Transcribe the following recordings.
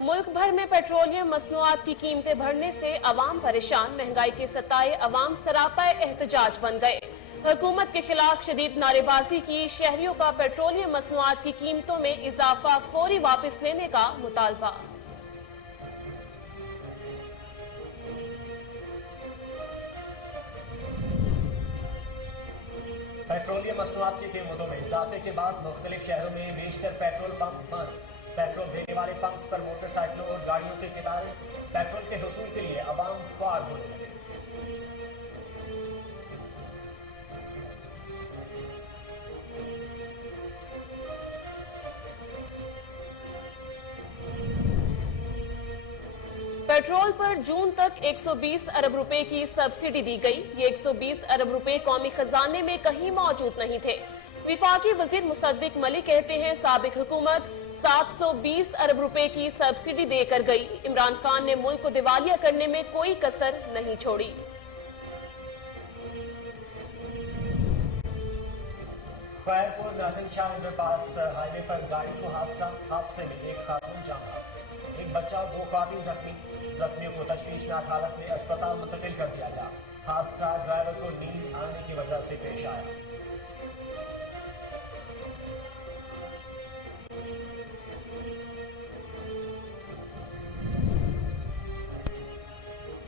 मुल्क भर में पेट्रोलियम मसनूआत की कीमतें बढ़ने से अवाम परेशान। महंगाई के सताए अवाम सरापाए एहतजाज बन गए। हुकूमत के खिलाफ शदीद नारेबाजी की। शहरियों का पेट्रोलियम मसनूआत की कीमतों में इजाफा फौरी वापस लेने का मुतालबा। पेट्रोलियम मसनूआत की कीमतों में इजाफे के बाद मुख्तलिफ शहरों में बेशतर पेट्रोल पंप बंद। पेट्रोल देने वाले पंप्स पर मोटरसाइकिलों और गाड़ियों के किनारे। पेट्रोल के हुसूल के लिए अवाम ख्वार होने लगे। पेट्रोल पर जून तक 120 अरब रुपए की सब्सिडी दी गई। ये 120 अरब रुपए कौमी खजाने में कहीं मौजूद नहीं थे। विफाकी वजीर मुसद्दिक मलिक कहते हैं साबिक हुकूमत 720 अरब रुपए की सब्सिडी देकर गई। इमरान खान ने मुल्क को दिवालिया करने में कोई कसर नहीं छोड़ी। खैरपुर नादिन शाह अंडरपास हाईवे पर गाड़ी को हादसे में एक खातून जान गई। एक बच्चा और 2 खातून जख्मियों को तशवीशनाक हालत में अस्पताल मुंतकिल कर दिया गया। हादसा ड्राइवर को नींद आने की वजह से पेश आया।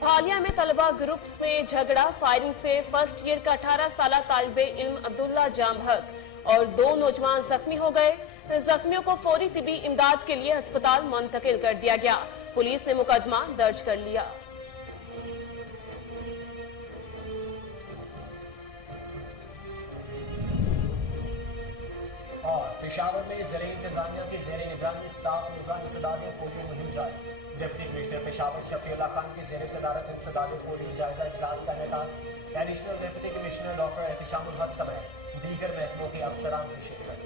हालिया में तलबा ग्रुप्स में झगड़ा। फायरिंग से फर्स्ट ईयर का 18 साल तालिबे इल्म अब्दुल्ला जामहक और 2 नौजवान जख्मी हो गए। जख्मियों को फौरी तिबी इमदाद के लिए अस्पताल मुंतकिल कर दिया गया। पुलिस ने मुकदमा दर्ज कर लिया। और पेशावर में ज़र इंतजामिया की ज़ेर निगरानी 7 रोज़ा इंसदादे पोलियो मुहिम जारी। डिप्टी कमिश्नर पेशावर शफीउल्लाह खान की ज़ेर सदारत इंसदादे पोलियो जायजा इजलास का इनेकाद। Additional deputy commissioner doctor Ehtishamul हक समेत दीगर महकमों के अफसरान की शिरकत।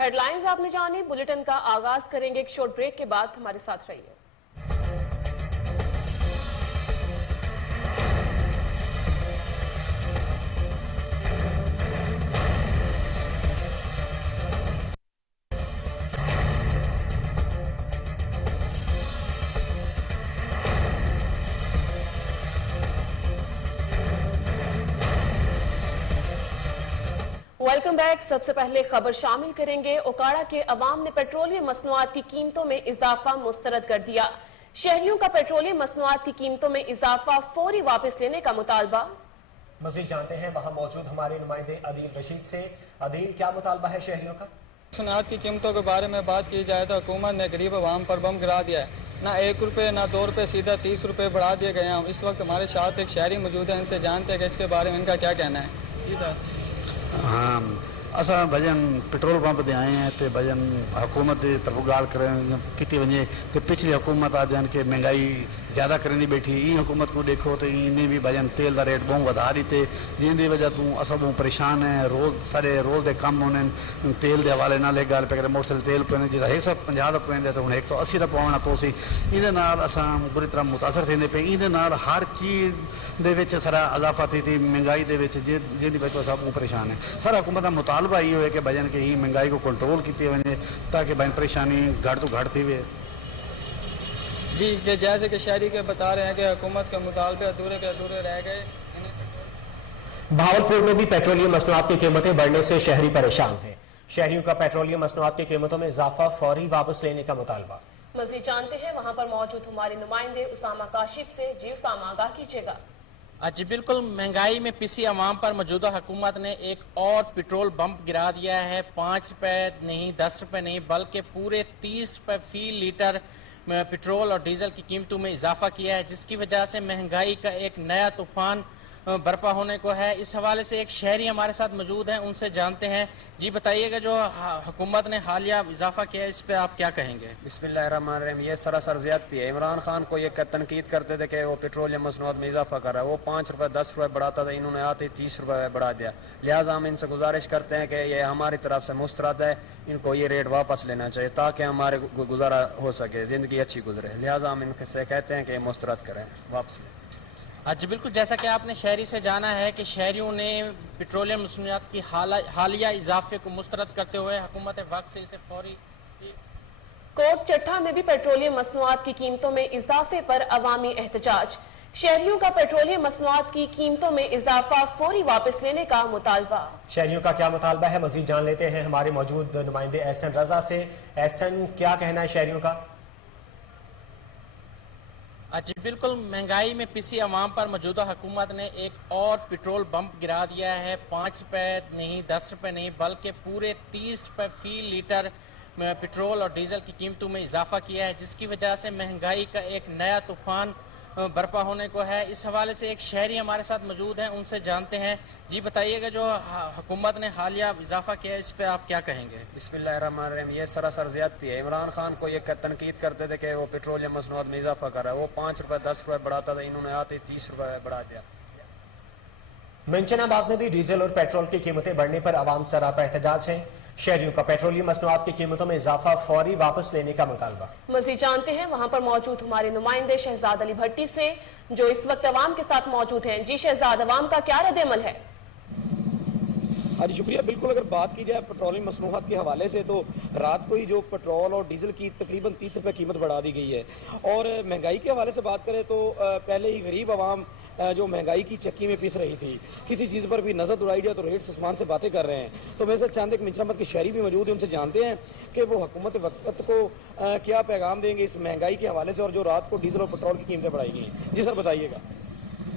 हेडलाइंस आपने जानी। बुलेटिन का आगाज करेंगे एक शॉर्ट ब्रेक के बाद। हमारे साथ रहिए। Welcome back. सबसे पहले खबर शामिल करेंगे। ओकाड़ा के अवाम ने पेट्रोलियम मसनूआत की कीमतों में इजाफा मुस्तरद कर दिया। शहरियों का पेट्रोलियम मसनूआत की कीमतों में इजाफा फौरी वापस लेने का मुतालबा। मजीद जानते हैं वहां मौजूद हमारे नुमाइंदे अदील रशीद से। अदील, क्या मुतालबा है शहरियों का? मसनूआत की कीमतों के बारे में बात की जाए तो हुकूमत ने गरीब अवाम पर बम गिरा दिया है। ना 1 रुपये ना 2 रुपये, सीधा 30 रुपये बढ़ा दिए गए हैं। इस वक्त हमारे साथ एक शहरी मौजूद है, इनसे जानते हैं कि इसके बारे में इनका क्या कहना है। जी सर। हाँ, असा भजन पेट्रोल पंप ते आए हैं तो भजन हुकूमत की तरफ गाल की वजे कि पिछली हुकूमत आ जन के महंगाई ज़्यादा करनी बैठी। ई हुकूमत को देखो तो इन्हें भी भजन तेल का रेट बहुत बढ़ा दिते, जिंदी वजह तू अस बहुत परेशान है। रोज़ सारे रोज़ के कम होने तेल के हवाले नाल एक गल पे करे मोटरसाइकिल तेल पे जिस 150 रुपये पेंदे तो हूँ 180 का पवाना पोसी। ये बुरी तरह मुतासर थे पे। ये हर चीज़ के सारा इजाफा थी महंगाई के जिंदी वजह सब परेशान है। सर हुकूमत का मुतालबा ये है कि भजन के ही महंगाई को कंट्रोल की वजे ताकि बहन परेशानी घट तो घट थी वे। जी, ये जैसे कि शहरी के बता रहे हैं कि हुकूमत के मुतालबे अधूरे के अधूरे रह गए। भावलपुर में भी पेट्रोलियम मसनूआत की कीमतें बढ़ने से शहरी परेशान हैं। शहरियों का पेट्रोलियम मसनूआत की कीमतों में इजाफा फौरी वापस लेने का मुतालबा। मजीद जानते हैं वहां पर मौजूद हमारे नुमाइंदे उसामा काशिफ से। जी उसामा, आगाह कीजिएगा। जी बिल्कुल, महंगाई में पिसी अवाम पर मौजूदा हुकूमत ने एक और पेट्रोल बम्प गिरा दिया है। 5 रुपये नहीं, 10 रुपये नहीं, बल्कि पूरे 30 रुपये फी लीटर पेट्रोल और डीजल की कीमतों में इजाफा किया है, जिसकी वजह से महंगाई का एक नया तूफान बर्पा होने को है। इस हवाले से एक शहरी हमारे साथ मौजूद हैं, उनसे जानते हैं। जी बताइएगा, जो हुकूमत ने हालिया इजाफा किया है इस पर आप क्या कहेंगे? बिस्मिल्लाहिर्रहमानिर्रहीम। ये सरासर ज्यादती है। इमरान खान को ये तनकीद करते थे कि वो पेट्रोलियम मसनूआत में इजाफा कर रहा है। वो 5 रुपये 10 रुपये बढ़ाता था, इन्होंने आते ही 30 रुपये बढ़ा दिया। लिहाजा हम इनसे गुजारिश करते हैं कि ये हमारी तरफ से मुस्तरद है, इनको ये रेट वापस लेना चाहिए ताकि हमारे गुजारा हो सके, ज़िंदगी अच्छी गुजरे। लिहाजा हम इनसे कहते हैं कि मुस्तरद करें, वापस लें। जी बिल्कुल, जैसा कि आपने शहरी से जाना है कि शहरियों ने पेट्रोलियम मसनूआत की हालिया इजाफे को मुस्तरद करते हुए हुकूमत वक्त से इसे फौरी कोट चट्टा में भी पेट्रोलियम मसनूआत की कीमतों में इजाफे पर अवामी एहतजाज। शहरियों का पेट्रोलियम मसनूआत की कीमतों में इजाफा फौरी वापस लेने का मुतालबा। शहरियों का क्या मुतालबा है, मजीद जान लेते हैं हमारे मौजूद नुमाइंदे एहसन रजा से। एहसन, क्या कहना है शहरियों का? जी बिल्कुल, महंगाई में पिसी अवाम पर मौजूदा हुकूमत ने एक और पेट्रोल पंप गिरा दिया है। 5 रुपए नहीं, 10 रुपए नहीं, बल्कि पूरे 30 रुपए फी लीटर पेट्रोल और डीजल की कीमतों में इजाफा किया है, जिसकी वजह से महंगाई का एक नया तूफान बर्पा होने को है। इस हवाले से एक शहरी हमारे साथ मौजूद हैं, उनसे जानते हैं। जी बताइएगा, जो हुकूमत ने हालिया इजाफा किया है, इस पे आप क्या कहेंगे? बिस्मिल्लाहिर्रहमानिर्रहीम, ये सरासर ज्यादती है। इमरान खान को ये तनकीद करते थे कि वो पेट्रोलियम मसनूआत में इजाफा कर रहा है, वो 5 रुपए 10 रुपए बढ़ाता था, इन्होंने आते 30 रुपए बढ़ा दिया। मंचनाबाद में भी डीजल और पेट्रोल की कीमतें बढ़ने पर आवाम सरापा एहतजाज है। शहरियों का पेट्रोलियम मसनूआत की कीमतों में इजाफा फौरी वापस लेने का मुतालबा। मज़ीद जानते हैं वहां पर मौजूद हमारे नुमाइंदे शहजाद अली भट्टी से, जो इस वक्त अवाम के साथ मौजूद हैं। जी शहजाद, अवाम का क्या रद्द-ए-अमल है? जी शुक्रिया। बिल्कुल, अगर बात की जाए पेट्रोलियम मसनूआत के हवाले से, तो रात को ही जो पेट्रोल और डीजल की तकरीबन 30 रुपये कीमत बढ़ा दी गई है। और महंगाई के हवाले से बात करें तो पहले ही गरीब आवाम जो महंगाई की चक्की में पिस रही थी, किसी चीज़ पर भी नज़र उड़ाई जाए तो रेट्स आसमान से बातें कर रहे हैं। तो मेरे साथ चंद एक मंचनाबाद के शहरी भी मौजूद हैं, उनसे जानते हैं कि वो हुकूमत वक्त को क्या पैगाम देंगे इस महंगाई के हवाले से और जो रात को डीजल और पेट्रोल की कीमतें बढ़ाई गई। जी सर, बताइएगा।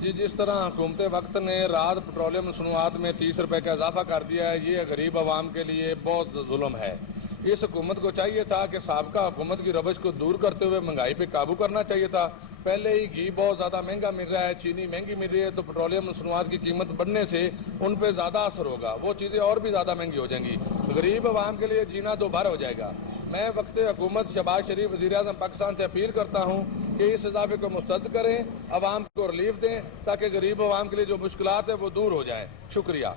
जी, जिस तरह हुकूमत वक्त ने रात पेट्रोलियम मसनूआत में 30 रुपए का इजाफा कर दिया है, ये गरीब आवाम के लिए बहुत जुल्म है। इस हुकूमत को चाहिए था कि साबका हुकूमत की रवश को दूर करते हुए महंगाई पे काबू करना चाहिए था। पहले ही घी बहुत ज़्यादा महंगा मिल रहा है, चीनी महंगी मिल रही है, तो पेट्रोलियम मसनूआत की कीमत बढ़ने से उन पर ज़्यादा असर होगा, वो चीज़ें और भी ज़्यादा महंगी हो जाएंगी। गरीब आवाम के लिए जीना दोबारा हो जाएगा। मैं वक्त हुकूमत शहबाज शरीफ वज़ीर-ए-आज़म पाकिस्तान से अपील करता हूँ कि इस इजाफे को मुस्तरद करें, आवाम को रिलीफ दें, ताकि गरीब आवाम के लिए जो मुश्किलात है वो दूर हो जाए। शुक्रिया।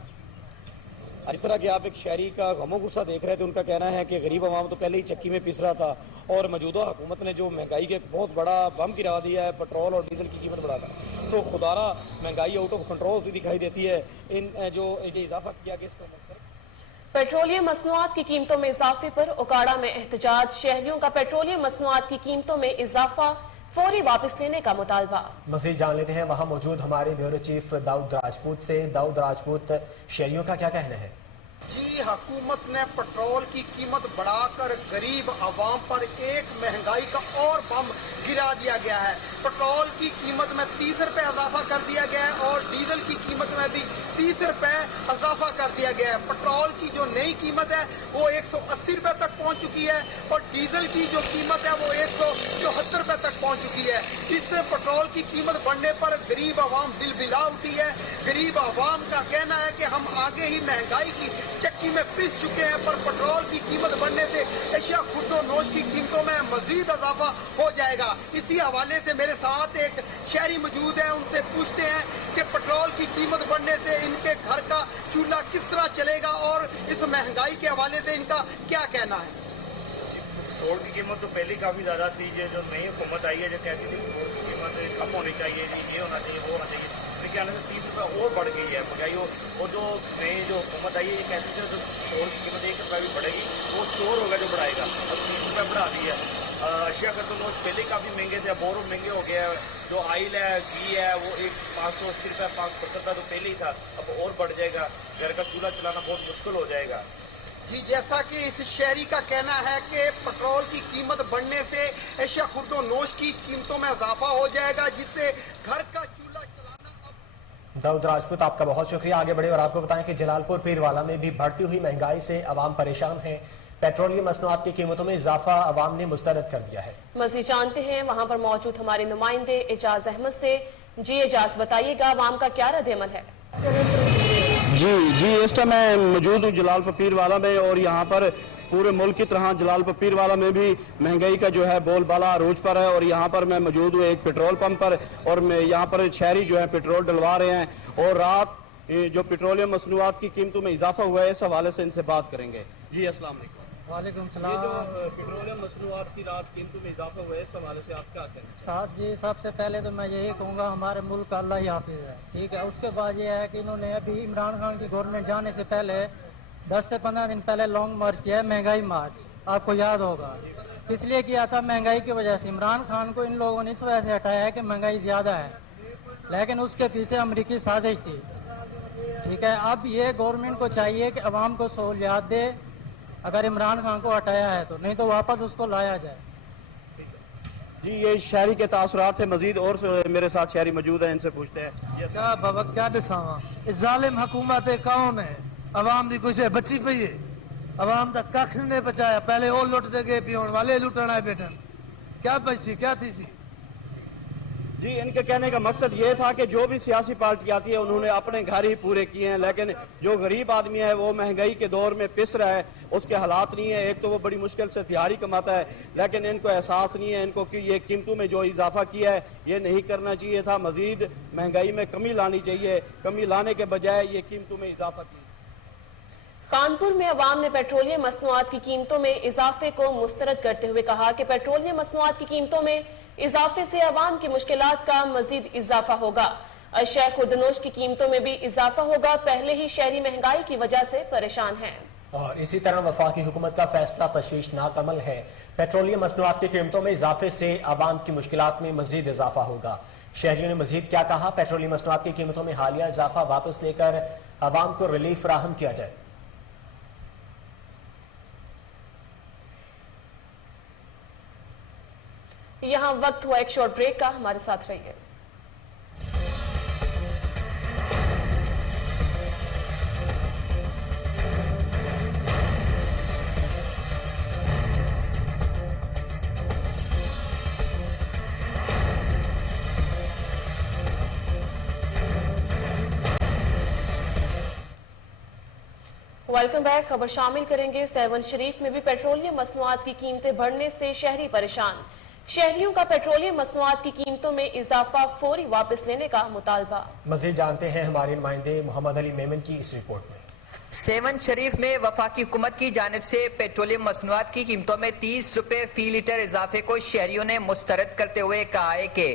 इस तरह के आप एक शहरी का गमो गुस्सा देख रहे थे, उनका कहना है कि गरीब आवाम तो पहले ही चक्की में पिस रहा था और मौजूदा हुकूमत ने जो महंगाई के बहुत बड़ा बम गिरा दिया है, पेट्रोल और डीजल की कीमत बढ़ाकर, तो खुदारा महंगाई आउट ऑफ कंट्रोल होती दिखाई देती है। इन जो इजाफा किया गया इसको पेट्रोलियम मसनूआत की कीमतों में इजाफे पर ओकाड़ा में एहतजाज। शहरियों का पेट्रोलियम मसनूआत की कीमतों में इजाफा फौरी वापस लेने का मुतालबा। मज़ीद जान लेते हैं वहाँ मौजूद हमारे ब्यूरो चीफ दाऊद राजपूत से। दाऊद राजपूत, शहरियों का क्या कहना है? जी, हुकूमत ने पेट्रोल की कीमत बढ़ाकर गरीब आवाम पर एक महंगाई का और बम गिरा दिया गया है। पेट्रोल की कीमत में 30 रुपए इजाफा कर दिया गया है और डीजल की कीमत में भी 30 रुपए इजाफा कर दिया गया है। पेट्रोल की जो नई कीमत है वो 180 रुपए तक पहुंच चुकी है और डीजल की जो कीमत है वो 174 रुपए तक पहुंच चुकी है। इससे पेट्रोल की कीमत बढ़ने पर गरीब आवाम बिलबिला उठी है। गरीब आवाम का कहना है कि हम आगे ही महंगाई की चक्की में पिस चुके हैं, पर पेट्रोल की कीमत बढ़ने से एशिया खुर्दो नोश की कीमतों में मजीद इजाफा हो जाएगा। इसी हवाले से मेरे साथ एक शहरी मौजूद है, उनसे पूछते हैं कि पेट्रोल की कीमत बढ़ने से इनके घर का चूल्हा किस तरह चलेगा और इस महंगाई के हवाले से इनका क्या कहना है। पेट्रोल की कीमत तो पहले काफ़ी ज़्यादा थी। जो नई हुकूमत आई है जो कहती थी पेट्रोल की कीमत कम होनी चाहिए, जी ये होना चाहिए, वो होना चाहिए, लेकिन आने से 30 रुपये और बढ़ गई है महंगाई। और जो नई जो हुकूमत आई है ये कहती थी तो पेट्रोल की कीमत 1 रुपये भी बढ़ेगी, वो चोर होगा जो बढ़ाएगा। अब 30 रुपये बढ़ा दी है। अशिया का तो नोट पहले काफ़ी महंगे थे, अब और महंगे हो गया है। जो आयल है, घी है, वो 580 रुपये 570 रुपये तो पहले ही था, अब और बढ़ जाएगा। घर का चूल्हा चलाना बहुत मुश्किल हो जाएगा। जी, जैसा कि इस शहरी का कहना है कि पेट्रोल की कीमत बढ़ने से एशिया खुर्दो नोश की कीमतों में इजाफा हो जाएगा, जिससे घर का चूल्हा चलाना। दाऊद राजपूत, आपका बहुत शुक्रिया। आगे बढ़े और आपको बताएं कि जलालपुर पीरवाला में भी बढ़ती हुई महंगाई से अवाम परेशान है। पेट्रोलियम मसनूआत की कीमतों में इजाफा अवाम ने मुस्तरद कर दिया है। मज़ीद जानते हैं वहां पर मौजूद हमारे नुमाइंदे एजाज अहमद से। जी एजाज, बताइएगा अवाम का क्या रद्द-ए-अमल है? जी, इस टाइम मैं मौजूद हूँ जलालपुर पीरवाला में और यहाँ पर पूरे मुल्क की तरह जलालपुर पीरवाला में भी महंगाई का जो है बोलबाला अरूज पर है। और यहाँ पर मैं मौजूद हूँ एक पेट्रोल पंप पर और मैं यहाँ पर शहरी जो है पेट्रोल डलवा रहे हैं और रात जो पेट्रोलियम मसनूआत की कीमतों में इजाफा हुआ है इस हवाले से इनसे बात करेंगे। जी अस्सलाम वालेकुम। वालेकुम ये सलाम। जो पेट्रोलियम मसनूआत की रात कीमतों में इजाफा हुआ है इस हवाले से आप क्या कहते हैं? साहब जी, सबसे पहले तो मैं यही कहूँगा हमारे मुल्क का अल्लाह ही हाफिज है, ठीक है। उसके बाद ये है कि इन्होंने अभी इमरान खान की गवर्नमेंट जाने से पहले 10 से 15 दिन पहले लॉन्ग मार्च किया है, महंगाई मार्च, आपको याद होगा। किस लिए किया था? महंगाई की वजह से। इमरान खान को इन लोगों ने इस वजह से हटाया है कि महंगाई ज़्यादा है, लेकिन उसके पीछे अमरीकी साजिश थी, ठीक है। अब ये गवर्नमेंट को चाहिए कि अवाम को सहूलियात दे, अगर इमरान खान को हटाया है तो, नहीं तो वापस उसको लाया जाए। जी, ये शहरी के तासुरात थे। मजीद और मेरे साथ शहरी मौजूद हैं, इनसे पूछते हैं। क्या बाबा क्या दसावा जालिम हुकूमत है, कौन है? अवाम दी कुछ बची पई है, अवाम दा कख ने बचाया। पहले वो लुटते गए, पियोन वाले लुटन आए बैठन। क्या बची क्या थी सी? जी, इनके कहने का मकसद ये था कि जो भी सियासी पार्टी आती है उन्होंने अपने घर ही पूरे किए हैं, लेकिन जो गरीब आदमी है वो महंगाई के दौर में पिस रहा है, उसके हालात नहीं है। एक तो वो बड़ी मुश्किल से दिहाड़ी कमाता है, लेकिन इनको एहसास नहीं है इनको कि ये कीमतों में जो इजाफा किया है ये नहीं करना चाहिए था। मजीद महंगाई में कमी लानी चाहिए, कमी लाने के बजाय ये कीमतों में इजाफा किया। कानपुर में अवाम ने पेट्रोलियम मसनूआत की कीमतों में इजाफे को मुस्तरद करते हुए कहा कि पेट्रोलियम मसनूआत की कीमतों में इजाफे से अवाम की मुश्किलात का मजीद इजाफा होगा। अशिया खुर्दनोश की कीमतों में भी इजाफा होगा, पहले ही शहरी महंगाई की वजह से परेशान हैं। और इसी तरह वफाकी हुकूमत का फैसला तशवीशनाक अमल है। पेट्रोलियम मसनूआत की कीमतों में इजाफे से अवाम की मुश्किलात में मजीद इजाफा होगा। शहरियों ने मजीद क्या कहा? पेट्रोलियम मसनूआत की कीमतों में हालिया इजाफा वापस लेकर अवाम को रिलीफ फराहम किया जाए। यहाँ वक्त हुआ एक शॉर्ट ब्रेक का, हमारे साथ रहिए। Welcome back. खबर शामिल करेंगे सेवन शरीफ में भी पेट्रोलियम मसनूआत की कीमतें बढ़ने से शहरी परेशान। शहरियों का पेट्रोलियम मसनूआत की कीमतों में इजाफा फौरी वापस लेने का मुतालबा। मजीद जानते हैं हमारे नुमाइंदे मोहम्मद अली मेमन की इस रिपोर्ट में। सेवन शरीफ में वफाकी हुकूमत की जानिब से पेट्रोलियम मसनूआत की कीमतों में 30 रुपए फी लीटर इजाफे को शहरियों ने मुस्तरद करते हुए कहा है कि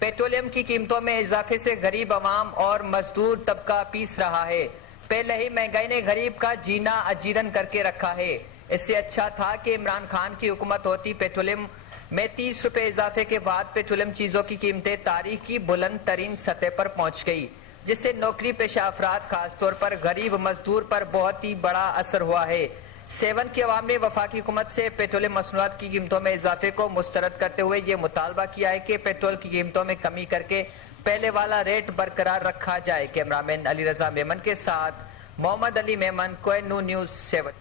पेट्रोलियम की कीमतों में इजाफे से गरीब अवाम और मजदूर तबका पीस रहा है। पहले ही महंगाई ने गरीब का जीना अजीरन करके रखा है। इससे अच्छा था कि इमरान खान की हुकूमत होती। पेट्रोलियम में 30 रुपए इजाफे के बाद पेट्रोलियम चीजों की कीमतें तारीख की बुलंद तरीन सतह पर पहुंच गई, जिससे नौकरी पेशा अफराद खासतौर पर गरीब मजदूर पर बहुत ही बड़ा असर हुआ है। सेवन की अवाम ने वफाकी हुकूमत से पेट्रोलियम मसनूआत की कीमतों में इजाफे को मुस्तरद करते हुए ये मुतालबा किया है कि पेट्रोल की कीमतों में कमी करके पहले वाला रेट बरकरार रखा जाए। कैमरामैन अली रजा मेमन के साथ मोहम्मद अली मेमन, कोहिनूर न्यूज़ 7।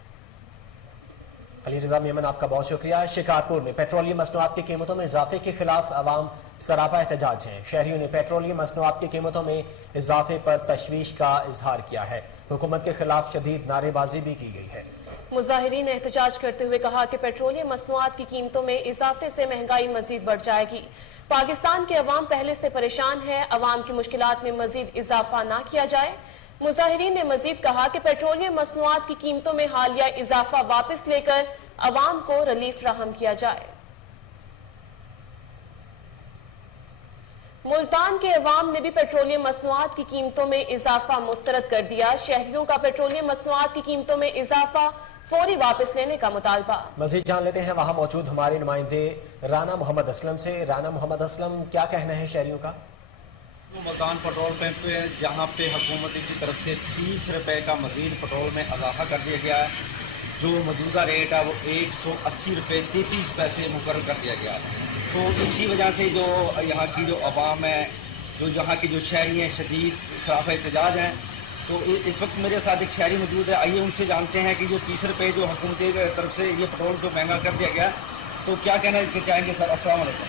अली रजा मेमन, आपका बहुत शुक्रिया। शिकारपुर में पेट्रोलियम मसनूआत की कीमतों में इजाफे के खिलाफ अवाम सरापा एहतजाज है। शहरियों ने पेट्रोलियम मसनूआत की कीमतों में इजाफे पर तशवीश का इजहार किया है। हुकूमत के खिलाफ शदीद नारेबाजी भी की गई है। मुजाहिरीन ने एहतजाज करते हुए कहा कि पेट्रोलियम मसनूआत की कीमतों में इजाफे से महंगाई मजीद बढ़ जाएगी। पाकिस्तान के अवाम पहले से परेशान है, अवाम की मुश्किलात में मजीद इजाफा ना किया जाए। मुजाहिरीन ने मजीद कहा कि पेट्रोलियम मसनूआत की कीमतों में हालिया इजाफा वापस लेकर अवाम को रिलीफ फराहम किया जाए। मुल्तान के अवाम ने भी पेट्रोलियम मसनूआत की कीमतों में इजाफा मुस्तरद कर दिया। शहरियों का पेट्रोलियम मसनूआत की कीमतों में इजाफा फौरी वापस लेने का मुतालबा। मजीद जान लेते हैं वहां मौजूद हमारे नुमाइंदे राना मोहम्मद असलम से। राना मोहम्मद असलम, क्या कहना है शहरियों का? मुल्तान पेट्रोल पंप पे जहाँ पे हुकूमत की तरफ से 30 रुपए का मजीद पेट्रोल में इजाफा कर दिया गया है। जो मौजूदा रेट है वो 180 रुपये 33 पैसे मुकर्रर कर दिया गया है। तो इसी वजह से जो यहाँ की जो आवाम है, जो यहाँ की जो शहरी हैं, शदीद सराफा एहतजाज हैं। तो इस वक्त मेरे साथ एक शहरी मौजूद है, आइए उनसे जानते हैं कि जो 30 रुपये जो हुकूमत की तरफ से ये पेट्रोल को महंगा कर दिया गया, तो क्या कहना चाहेंगे सर? अस्सलाम वालेकुम।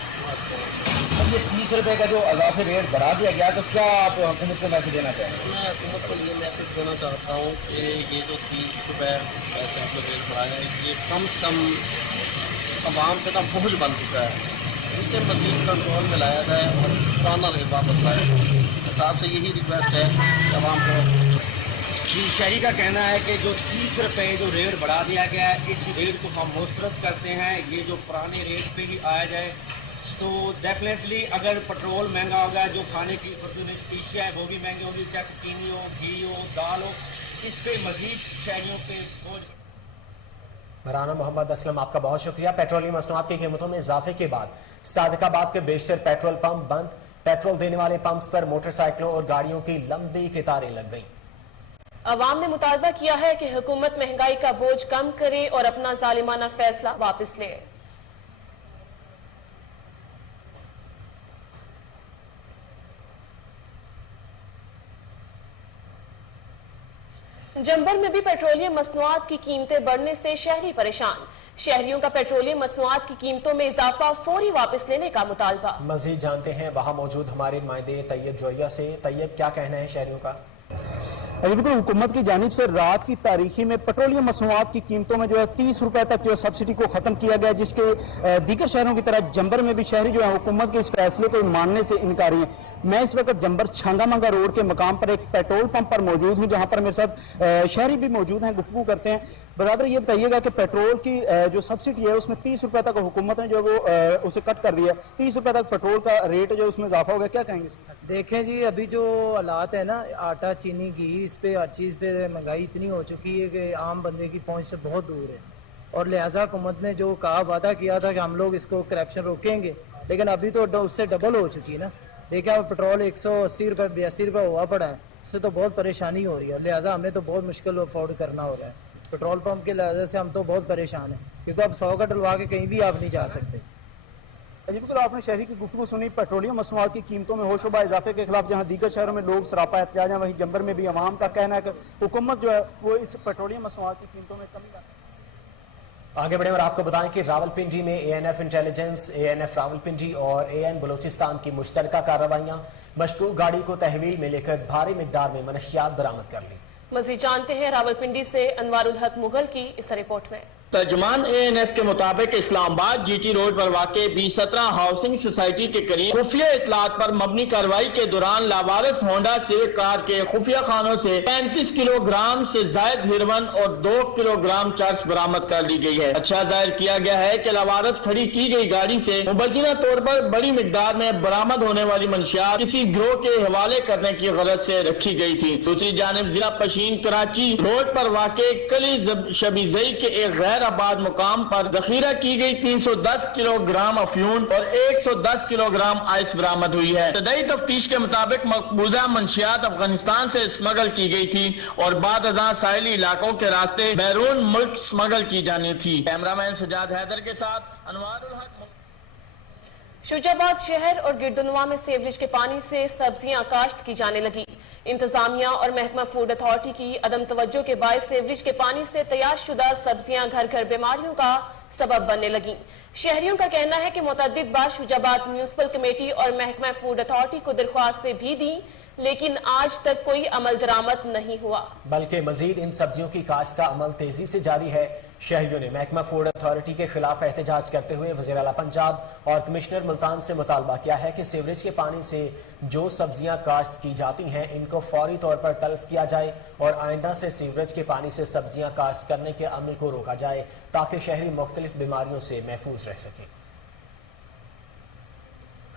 अब ये 30 रुपये का जो इजाफी रेट बढ़ा दिया गया, तो क्या आप हुकूमत को मैसेज देना चाहेंगे? मैं हुकूमत को ये मैसेज देना चाहता हूँ कि ये जो 30 रुपये पैसे आप लोग रेट बढ़ाया है, ये कम से कम आवाम पे का बोझ बन चुका है। इसे मज़ीद कंट्रोल में लाया जाए और पुराना रेट वापस लाया जाए। हिसाब से यही रिक्वेस्ट है कि आवाम को जी शहरी का कहना है कि जो 30 रुपए जो रेट बढ़ा दिया गया है, इस रेट को हम मुस्तरद करते हैं। ये जो पुराने रेट पे ही आया जाए तो डेफिनेटली अगर पेट्रोल महंगा होगा, जो खाने की अशिया है वो भी महंगी होगी, चाहे चीनी हो, घी हो, दाल हो, इस पे मजीद शहरियों पे बोझ। मराना मोहम्मद असलम, आपका बहुत शुक्रिया। पेट्रोलियम मसनूआत की कीमतों में इजाफे के बाद सादिकाबाद के बेशतर पेट्रोल पंप बंद। पेट्रोल देने वाले पंप्स पर मोटरसाइकिलों और गाड़ियों की लंबी कतारें लग गईं। अवाम ने मुतालबा किया है कि हुकूमत महंगाई का बोझ कम करे और अपना जालिमाना फैसला वापस ले। जंबर में भी पेट्रोलियम मसनूआत की कीमतें बढ़ने से शहरी परेशान। शहरियों का पेट्रोलियम मसनूआत की कीमतों में इजाफा फौरी वापस लेने का मुतालबा। मजीद जानते हैं वहां मौजूद हमारे नुमाइंदे तैयब जोइया से। तैयब, क्या कहना है शहरियों का? बिल्कुल, हुकूमत की जानिब से रात की तारीखी में पेट्रोलियम मसनूआत की कीमतों में जो है 30 रुपए तक जो है सब्सिडी को खत्म किया गया, जिसके दीगर शहरों की तरह जंबर में भी शहरी जो है हुकूमत के इस फैसले को मानने से इनकारी है। मैं इस वक्त जंबर छांगामांगा रोड के मकाम पर एक पेट्रोल पंप पर मौजूद हूँ, जहाँ पर मेरे साथ शहरी भी मौजूद हैं, गुफ्तगू करते हैं। बरादर, ये बताइएगा कि पेट्रोल की जो सब्सिडी है उसमें 30 रुपए तक हुकूमत ने जो वो उसे कट कर दिया है, 30 रुपए तक पेट्रोल का रेट जो उसमें इजाफा हो गया, क्या कहेंगे? देखें जी, अभी जो हालात है ना, आटा, चीनी, घी, इस पे हर चीज़ पे महंगाई इतनी हो चुकी है कि आम बंदे की पहुंच से बहुत दूर है। और लिहाजा हुकूमत ने जो कहा, वादा किया था कि हम लोग इसको करप्शन रोकेंगे, लेकिन अभी तो उससे डबल हो चुकी है ना। देखिए, अब पेट्रोल 180 रुपये 82 रुपये हुआ पड़ा है, उससे तो बहुत परेशानी हो रही है। लिहाजा हमें तो बहुत मुश्किल अफोर्ड करना हो रहा है। पेट्रोल पंप के लिहाजा से हम तो बहुत परेशान हैं, क्योंकि अब 100 का डलवा के कहीं भी आप नहीं जा सकते। बिल्कुल, आपने शहरी की गुफ्तगू सुनी। पेट्रोलियम मसनूआत की कीमतों में होशोबा इजाफे के खिलाफ जहां दीगर शहरों में लोग सरापा एहतजाज हैं, वहीं जंबर में भी अवाम का कहना है कि हुकूमत जो है वो इस पेट्रोलियम मसनूआत की कीमतों में कमी ला। आगे बढ़े और आपको बताएं कि रावलपिंडी में ANF इंटेलिजेंस, ANF रावलपिंडी और AN बलोचिस्तान की मुश्तरका कार्रवाइयां। मशकूक गाड़ी को तहवील में लेकर भारी मिकदार में मनशियात बरामद कर ली। मजीद जानते हैं रावलपिंडी से अनवारुल हक मुगल की इस रिपोर्ट में। तर्जुमान ANF के मुताबिक इस्लामाबाद GT रोड पर वाक़े B17 हाउसिंग सोसाइटी के करीब खुफिया इतलात पर मबनी कार्रवाई के दौरान लावारिस होंडा सिविक कार के खुफिया खानों से 35 किलोग्राम से जायद हेरोइन और 2 किलोग्राम चरस बरामद कर ली गई है। अच्छा जाहिर किया गया है कि लावारिस खड़ी की गई गाड़ी से मुबैना तौर पर बड़ी मिकदार में बरामद होने वाली मंशियात किसी गिरोह के हवाले करने की गरज से रखी गई थी। दूसरी जानिब जिला पशीन कराची रोड पर वाक़े कली शबीजई के एक आबाद मुकाम पर जखीरा की गई 310 किलोग्राम अफ्यून और 110 किलोग्राम आइस बरामद हुई है। तदई तफ्तीश के मुताबिक मकबूजा मंशियात अफगानिस्तान से स्मगल की गई थी और बाद अज़ां साहिली इलाकों के रास्ते बैरून मुल्क स्मगल की जानी थी। कैमरामैन सजाद हैदर के साथ अनवारुल हक। शुजाबाद शहर और गिरदुनवा में सीवरेज के पानी से सब्जियां काश्त की जाने लगी। इंतजामिया और महकमा फूड अथॉरिटी की अदम तवज्जो के बायस सीवरेज के पानी से तैयार शुदा सब्जियां घर घर बीमारियों का सबब बनने लगी। शहरियों का कहना है कि मुतअद्दिद बार शुजाबाद म्यूनिसिपल कमेटी और महकमा फूड अथॉरिटी को दरख्वास्तें भी दी, लेकिन आज तक कोई अमल दरामद नहीं हुआ। बल्कि मजीद इन सब्जियों की काश्त का अमल तेजी से जारी है। शहरियों ने महकमा फूड अथॉरिटी के खिलाफ एहतजाज करते हुए वज़ीर आला पंजाब और कमिश्नर मुल्तान से मुतालबा किया है कि सीवरेज के पानी से जो सब्जियां काश्त की जाती हैं इनको फौरी तौर पर तल्फ किया जाए और आइंदा से सीवरेज के पानी से सब्जियां काश्त करने के अमल को रोका जाए ताकि शहरी मुख्तलिफ बीमारियों से महफूज रह सकें।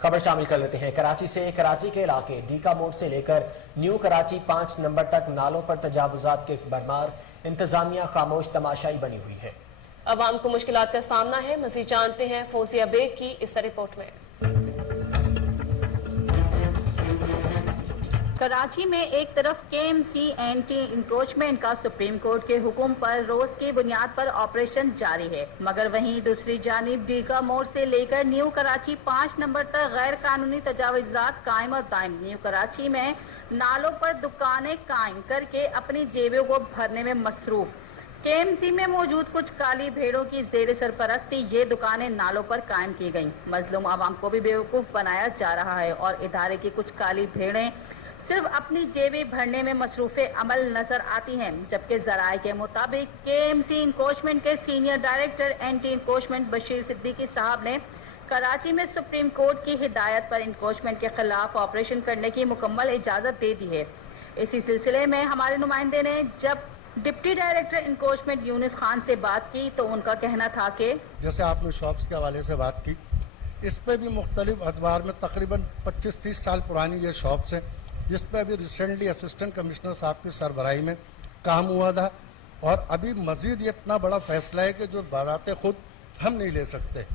खबर शामिल कर लेते हैं कराची से। कराची के इलाके डीका मोड़ से लेकर न्यू कराची 5 नंबर तक नालों पर तजावुजात के बरमार। इंतजामिया खामोश तमाशाई बनी हुई है। अवाम को मुश्किलात का सामना है। मज़ीद जानते हैं फौजिया बेग की इस रिपोर्ट में। कराची में एक तरफ KMC एंटी इंक्रोचमेंट का सुप्रीम कोर्ट के हुक्म पर रोज की बुनियाद पर ऑपरेशन जारी है, मगर वहीं दूसरी जानिब डीका मोड़ से लेकर न्यू कराची 5 नंबर तक गैर कानूनी तजावुजात कायम और दायम। न्यू कराची में नालों पर दुकानें कायम करके अपनी जेबों को भरने में मसरूफ। KMC में मौजूद कुछ काली भेड़ों की जेर सरपरस्ती ये दुकानें नालों पर कायम की गयी। मजलूम आवाम को भी बेवकूफ बनाया जा रहा है और इदारे की कुछ काली भेड़ें सिर्फ अपनी जेबें भरने में मसरूफ़े अमल नजर आती हैं, जबकि जराये के मुताबिक KMC इंक्रोचमेंट के senior director anti encroachment Bashir Siddiqui साहब ने कराची में सुप्रीम कोर्ट की हिदायत पर इंक्रोचमेंट के खिलाफ ऑपरेशन करने की मुकम्मल इजाजत दे दी है। इसी सिलसिले में हमारे नुमाइंदे ने जब deputy director encroachment Yunus Khan से बात की तो उनका कहना था कि जैसे आपने शॉप्स के हवाले से बात की, इस पे भी मुख्तलिफ अदवार में तकरीबन 25-30 साल पुरानी ये शॉप्स हैं, जिस पे अभी रिसेंटली असिस्टेंट कमिश्नर साहब की सरबराही में काम हुआ था। और अभी मज़ीद ये इतना बड़ा फैसला है कि जो बाराते खुद हम नहीं ले सकते,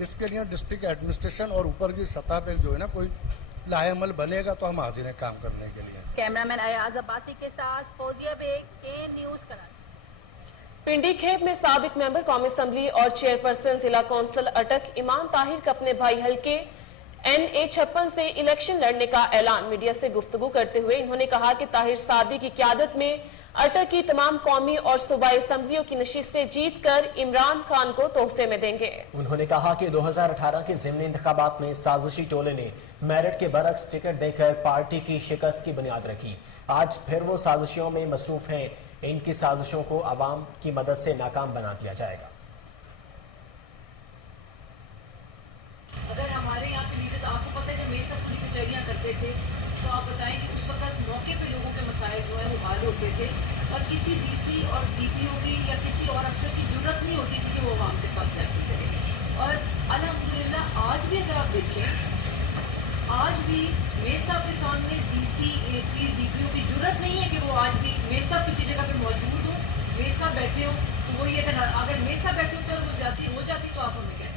इसके लिए डिस्ट्रिक्ट एडमिनिस्ट्रेशन और ऊपर की सतह पे जो है ना कोई लाएमल बनेगा तो हम हाजिर हैं काम करने के लिए। कैमरामैन अयाज अब्बासी के साथ फौजिया बेग, KN न्यूज़ कराची। पिंडी खेप में साबिक मेंबर कौमी असम्बली और चेयरपर्सन जिला कौंसिल अटक इमाम ताहिर का अपने भाई हल्के NA56 से इलेक्शन लड़ने का ऐलान। मीडिया से गुफ्तगू करते हुए इन्होंने कहा कि ताहिर सादी की क़यादत में अटक की तमाम कौमी और सूबाई असम्बलियों की नशिस्तें जीत कर इमरान खान को तोहफे में देंगे। उन्होंने कहा कि 2018 के ज़िमनी इंतखाबात में साजिशी टोले ने मेरिट के बरक्स टिकट देकर पार्टी की शिकस्त की बुनियाद रखी। आज फिर वो साजिशों में मसरूफ हैं। इनकी साजिशों को अवाम की मदद से नाकाम बना दिया जाएगा। अगर हमारे यहाँ पे लीडर्स, आपको पता है जब मेरे साथ पूरी कचहरियाँ करते थे तो आप बताएं कि उस वक्त मौके पे लोगों के मसाइल जो है वो हल होते थे और किसी DC और DPO की या किसी और अफसर की जरूरत नहीं होती थी कि वो आवाम के साथ सेटल करे। और अल्हम्दुलिल्लाह आज भी अगर आप देखें, आज भी मेरे साहब के सामने DC, AC, DPO की जरूरत नहीं है कि वो आज भी मेरे साहब किसी जगह पे मौजूद हो, मेरे साथ बैठे हो, तो वो ये अगर मेरे साथ बैठे होते और वो जाती हो जाती तो आप हमें कहते।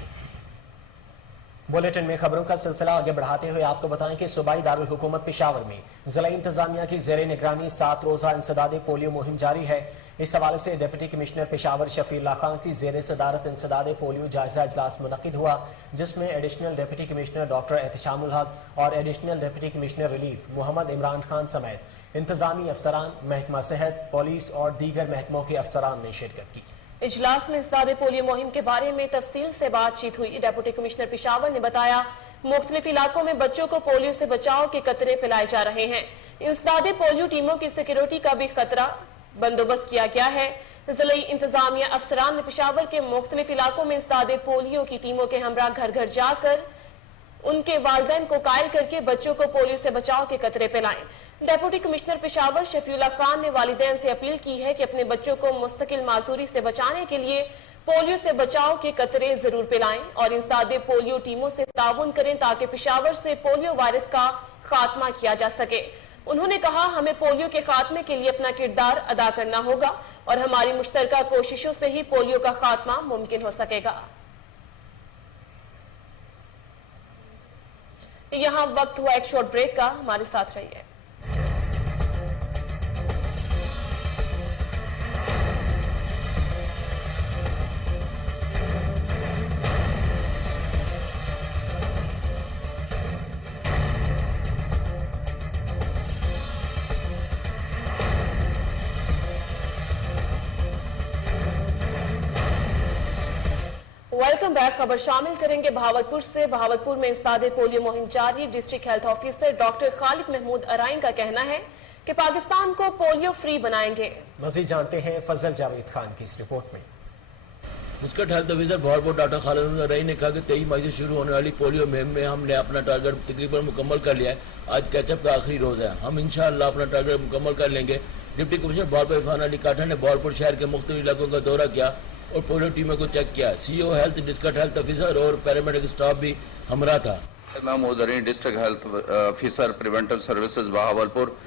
बुलेटिन में खबरों का सिलसिला आगे बढ़ाते हुए आपको बताएं कि सूबाई दारुल हुकूमत पेशावर में जिला इंतजामिया की ज़ेरे निगरानी 7 रोज़ा इंसदाद पोलियो मुहिम जारी है। इस हवाले से डिप्टी कमिश्नर पेशावर शफीउल्लाह खान की ज़ेरे सदारत इंसदाद पोलियो जायजा इजलास मुनक़िद हुआ, जिसमें additional deputy commissioner doctor Ehtishamul Haq और additional deputy commissioner relief Mohammad Imran Khan समेत इंतजामी अफसरान, महकमा सेहत, पुलिस और दीगर महकमों के अफसरान ने शिरकत की। इजलास में इंसदाद पोलियो मुहिम के बारे में तफसील से बातचीत हुई। डिप्टी कमिश्नर पेशावर ने बताया, मुख्तलिफ इलाकों में बच्चों को पोलियो से बचाव के कतरे पिलाए जा रहे हैं। इंसदाद पोलियो टीमों की सिक्योरिटी का भी खतरा बंदोबस्त किया गया है। जिला इंतजामिया अफसरान ने पेशावर के मुख्तलिफ इलाकों में इंसदाद पोलियो की टीमों के हमरा घर घर जाकर उनके वालिदैन को कायल करके बच्चों को पोलियो से बचाव के कतरे पिलाएं। डिप्टी कमिश्नर पेशावर शफीउल्लाह खान ने वालिदैन से अपील की है कि अपने बच्चों को मुस्तकिल माजूरी से बचाने के लिए पोलियो से बचाव के कतरे जरूर पिलाएं और इंसदाद पोलियो टीमों से ताउन करें ताकि पेशावर से पोलियो वायरस का खात्मा किया जा सके। उन्होंने कहा, हमें पोलियो के खात्मे के लिए अपना किरदार अदा करना होगा और हमारी मुश्तरका कोशिशों से ही पोलियो का खात्मा मुमकिन हो सकेगा। यहाँ वक्त हुआ एक शॉर्ट ब्रेक का, हमारे साथ रहिए। Welcome back. खबर शामिल करेंगे भावलपुर से। भावलपुर में इंसदाद पोलियो मुहिम जारी। District health officer doctor Khalid Mahmood Arain का कहना है कि पाकिस्तान को पोलियो फ्री बनाएंगे। मजीद जानते हैं फजल जावेद खान की इस रिपोर्ट में। District health officer Bahawalpur doctor Khalid Mahmood Arain ने कहा कि 23 मई से शुरू होने वाली पोलियो मुहिम में हमने अपना टारगेट तकरीबन मुकम्मल कर लिया है। आज कैचअप का आखिरी रोज है, हम इंशाअल्लाह अपना टारगेट मुकम्मल कर लेंगे। डिप्टी कमिश्नर भावलपुर इरफान अली काठा ने भावलपुर शहर के मुख्तलिफ इलाकों का दौरा किया और पोलियो टीमों को चेक किया। CEO health, district health officer और पैरामेडिक स्टाफ भी हमरा था। Mahmood Arain, district health officer preventive services Bahawalpur.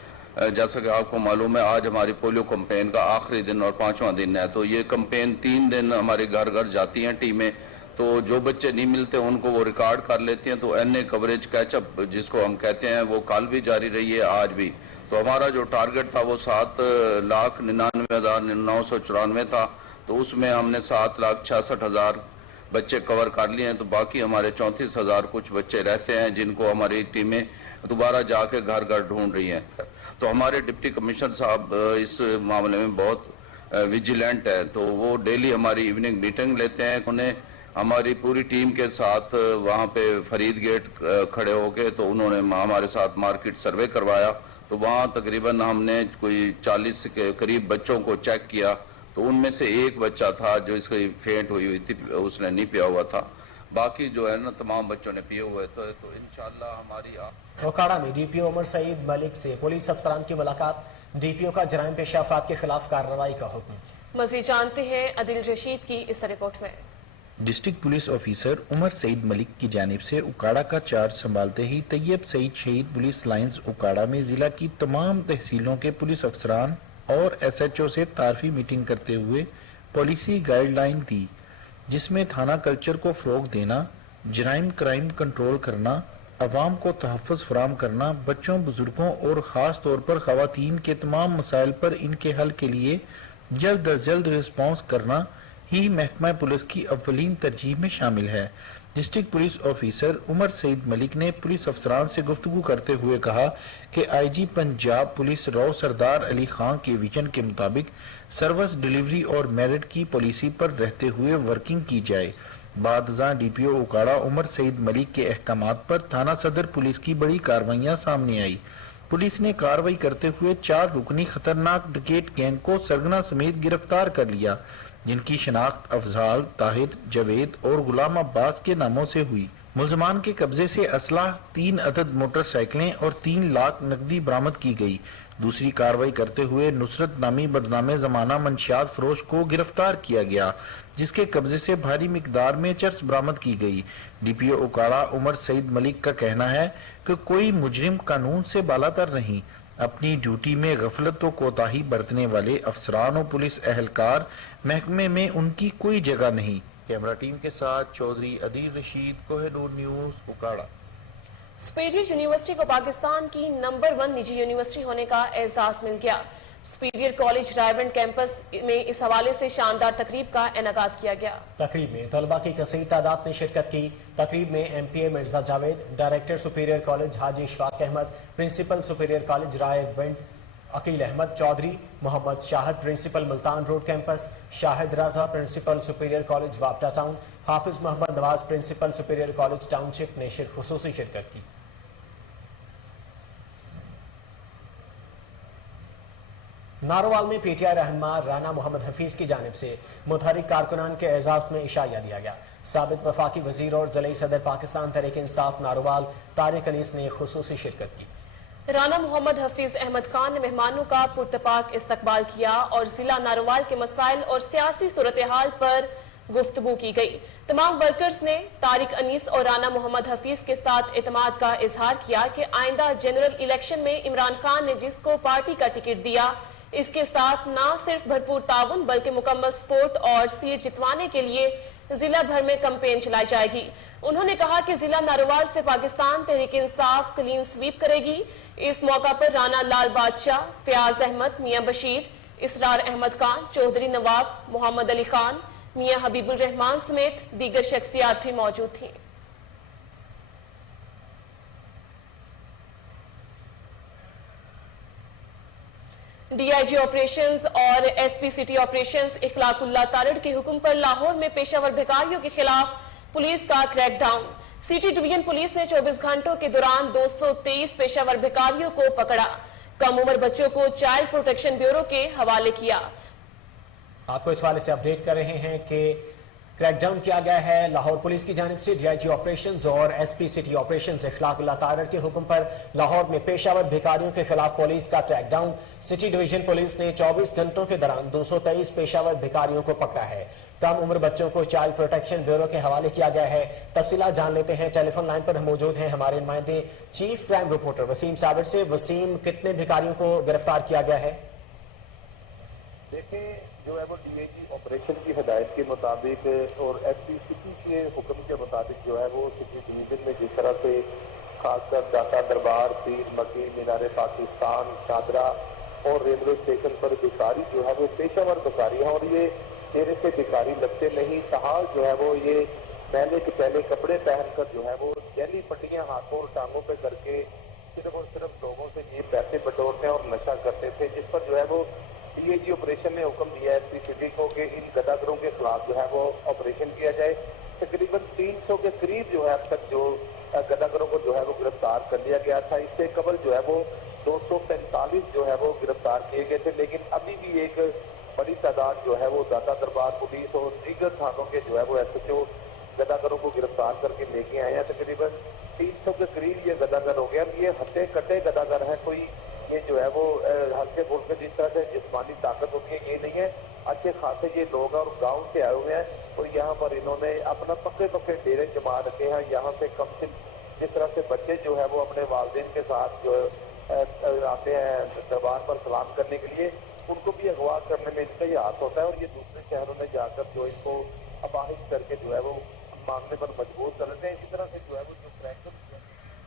जैसा कि आपको मालूम है, आज हमारी पोलियो कैंपेन का आखिरी दिन और 5वां दिन है। तो ये कैंपेन 3 दिन हमारे घर घर जाती हैं टीमें, तो जो बच्चे नहीं मिलते उनको वो रिकॉर्ड कर लेती हैं। तो NA कवरेज कैचअप जिसको हम कहते हैं वो कल भी जारी रही है, आज भी। तो हमारा जो टारगेट था वो 7,99,994 था, तो उसमें हमने 7,66,000 बच्चे कवर कर लिए हैं। तो बाकी हमारे 34,000 कुछ बच्चे रहते हैं जिनको हमारी टीमें दोबारा जाके घर घर ढूंढ रही हैं। तो हमारे डिप्टी कमिश्नर साहब इस मामले में बहुत विजिलेंट है, तो वो डेली हमारी इवनिंग मीटिंग लेते हैं। उन्हें हमारी पूरी टीम के साथ वहाँ पे फरीद गेट खड़े होके तो उन्होंने हमारे साथ मार्केट सर्वे करवाया। तो वहाँ तकरीबन हमने कोई 40 के करीब बच्चों को चेक किया, तो उनमें से एक बच्चा था जो इसकी फेंट हुई थी, उसने नहीं पिया हुआ था। बाकी जो है ना तमाम बच्चों ने पिए हुए थे। तो इंशाल्लाह हमारी ओकाड़ा में डीपीओ उमर सईद मलिक से पुलिस अफसरान की मुलाकात, डीपीओ का जराइम पेशा अफराद के खिलाफ कार्रवाई का हुक्म। मजीद जानते हैं अदिल रशीद की इस रिपोर्ट में। District police officer Umar Saeed Malik की जानिब से उकाड़ा का चार्ज संभालते ही तैयब सईद शहीद पुलिस लाइंस उकाड़ा में जिला की तमाम तहसीलों के पुलिस अफसरान और SHO से तारफी मीटिंग करते हुए पॉलिसी गाइडलाइन दी, जिसमें थाना कल्चर को फ़रोग देना, जराइम क्राइम कंट्रोल करना, अवाम को तहफ़्फ़ुज़ फराहम करना, बच्चों, बुजुर्गों और ख़ास तौर पर ख़वातीन के तमाम मसाइल पर इनके हल के लिए जल्द अज जल्द रिस्पॉन्स करना ही महकमा पुलिस की अव्वलीन तरजीह में शामिल है। District police officer Umar Saeed Malik ने पुलिस अफसरान से गुफ्तगू करते हुए कहा कि IG पंजाब पुलिस राव सरदार अली खान के विजन के मुताबिक सर्विस डिलीवरी और मेरिट की पॉलिसी पर रहते हुए वर्किंग की जाए। बादशाह DPO उकाड़ा उमर सईद मलिक के अहकामात पर थाना सदर पुलिस की बड़ी कार्रवाइयां सामने आई। पुलिस ने कार्रवाई करते हुए 4 रुकनी खतरनाक डकैत गैंग को सरगना समेत गिरफ्तार कर लिया, जिनकी शनाख्त अफजाल, ताहिर, जवेद और गुलाम अब्बास के नामों से हुई। मुल्जमान के कब्जे से असलाह, 3 अदद मोटरसाइकिलें और 3 लाख नकदी बरामद की गई। दूसरी कार्रवाई करते हुए नुसरत नामी बदनामे जमाना मंशियात फरोश को गिरफ्तार किया गया, जिसके कब्जे से भारी मिकदार में चर्स बरामद की गई। DPO उकाड़ा उमर सईद मलिक का कहना है कि कोई मुजरिम कानून से बालातर नहीं, अपनी ड्यूटी में गफलत व कोताही बरतने वाले अफसरान और पुलिस अहलकार महकमे में उनकी कोई जगह नहीं। कैमरा टीम के साथ Chaudhry Adeel Rasheed, Kohinoor news, Okara. Superior university को पाकिस्तान की नंबर 1 निजी यूनिवर्सिटी होने का एहसास मिल गया। सुपीरियर कॉलेज रायवंड कैंपस में इस हवाले से शानदार तकरीब का इनेकाद किया गया। तकरीब में तलबा की कसीर तादाद ने शिरकत की। तकरीब में MPA Mirza Javed, director superior college Haji Ishfaq Ahmed, principal superior college Raiwind Aqeel Ahmed Chaudhry, Mohammad Shahid principal Multan road campus, Shahid Raza principal superior college वापटा town, Hafiz Mohammad Nawaz principal superior college township ने खुसूसी शिरकत की। नारोवाल में PTI रहनुमा राना मोहम्मद हफीज की जानिब से मुतहरिक कारकुनान के एजाज में इशाया दिया गया। साबिक वफाकी वजीर और ज़िले सदर पाकिस्तान तहरीक इंसाफ नारोवाल तारिक अनीस ने खुसूसी शिरकत की। राना मोहम्मद हफीज अहमद खान ने मेहमानों का पुरतपाक इस्तकबाल किया और जिला नारोवाल के मसाइल और सियासी सूरत हाल पर गुफ्तगू की गई। तमाम वर्कर्स ने तारिक अनीस और राना मोहम्मद हफीज के साथ एतमाद का इजहार किया कि आइंदा जनरल इलेक्शन में इमरान खान ने जिसको पार्टी का टिकट दिया, इसके साथ न सिर्फ भरपूर ताउन बल्कि मुकम्मल सपोर्ट और सीट जितवाने के लिए जिला भर में कैंपेन चलाई जाएगी। उन्होंने कहा कि जिला नारोवाल से पाकिस्तान तहरीक इंसाफ क्लीन स्वीप करेगी। इस मौका पर राना लाल बादशाह, फयाज अहमद, मियां बशीर, इसरार अहमद खान, चौधरी नवाब, मोहम्मद अली खान, मियां हबीबुल रहमान समेत दीगर शख्सियात भी मौजूद थीं। DIG ऑपरेशंस और SP सिटी ऑपरेशंस इखलाकुल्लाह तारड़ के हुक्म पर लाहौर में पेशावर भिखारियों के खिलाफ पुलिस का क्रैकडाउन। सिटी डिवीजन पुलिस ने 24 घंटों के दौरान 223 पेशावर भिखारियों को पकड़ा। कम उम्र बच्चों को चाइल्ड प्रोटेक्शन ब्यूरो के हवाले किया। आपको इस वाले से अपडेट कर रहे हैं कि क्रैकडाउन किया गया है लाहौर पुलिस की जानिब से। DIG ऑपरेशंस और SP सिटी ऑपरेशंस इखलाकुल्लाह तारड़ के हुक्म पर लाहौर में पेशावर भिखारियों के खिलाफ पुलिस का क्रैकडाउन। सिटी डिवीजन पुलिस ने 24 घंटों के दौरान 223 पेशावर भिखारियों को पकड़ा है। कम उम्र बच्चों को चाइल्ड प्रोटेक्शन ब्यूरो के हवाले किया गया है। तफसीलात जान लेते हैं। टेलीफोन लाइन पर मौजूद हैं हमारे नुमाइंदे chief crime reporter Waseem Sabir से। वसीम, कितने भिखारियों को गिरफ्तार किया गया है? देखें, जो है वो DIG ऑपरेशन की हदायत के मुताबिक और SP सिटी के हुक्म के मुताबिक जो है वो सिटी डिवीजन में जिस तरह से खासकर दाता दरबार, पीर मकी, मीनार पाकिस्तान, चादरा और रेलवे स्टेशन पर भिखारी जो है वो पेशावर भिखारी है और ये चेहरे से भिखारी लगते नहीं, ताहाल जो है वो ये पहले के पहले कपड़े पहनकर जो है वो जैली पट्टियां हाथों और टांगों पे करके सिर्फ और सिर्फ लोगों से ये पैसे बटोरते और नशा करते थे, जिस पर जो है वो DIG ऑपरेशन ने हुक्म दिया है SP सिटी को कि इन गदागरों के खिलाफ जो है वो ऑपरेशन किया जाए। तकरीबन 300 के करीब जो है अब तक जो गदागरों को जो है वो गिरफ्तार कर लिया गया था। इससे कबल जो है वो 245 जो है वो गिरफ्तार किए गए थे, लेकिन अभी भी एक बड़ी तादाद जो है वो दाता दरबार पुलिस और दीगर थानों के जो है वो SHO गदागरों को गिरफ्तार करके लेके आए हैं। तकरीबन 300 के करीब ये गदागर हो गया। ये हट्टे कट्टे गदागर है, कोई ये जो है वो हल्के फुल्के जिस तरह से जिस्मानी ताकत होती है ये नहीं है। अच्छे खासे ये लोग हैं और गांव से आए हुए हैं और यहाँ पर इन्होंने अपना पक्के पक्के डेरे जमा रखे हैं। यहाँ से कम से जिस तरह से बच्चे जो है वो अपने वालिदैन के साथ जो आते हैं दरबार पर सलाम करने के लिए, उनको भी अगवा करने में इनका ही हाथ होता है और ये दूसरे शहरों में जाकर जो इनको अपाहिज करके जो है वो मांगने पर मजबूर कर देते हैं। इसी तरह से जो है वो जो क्रैकर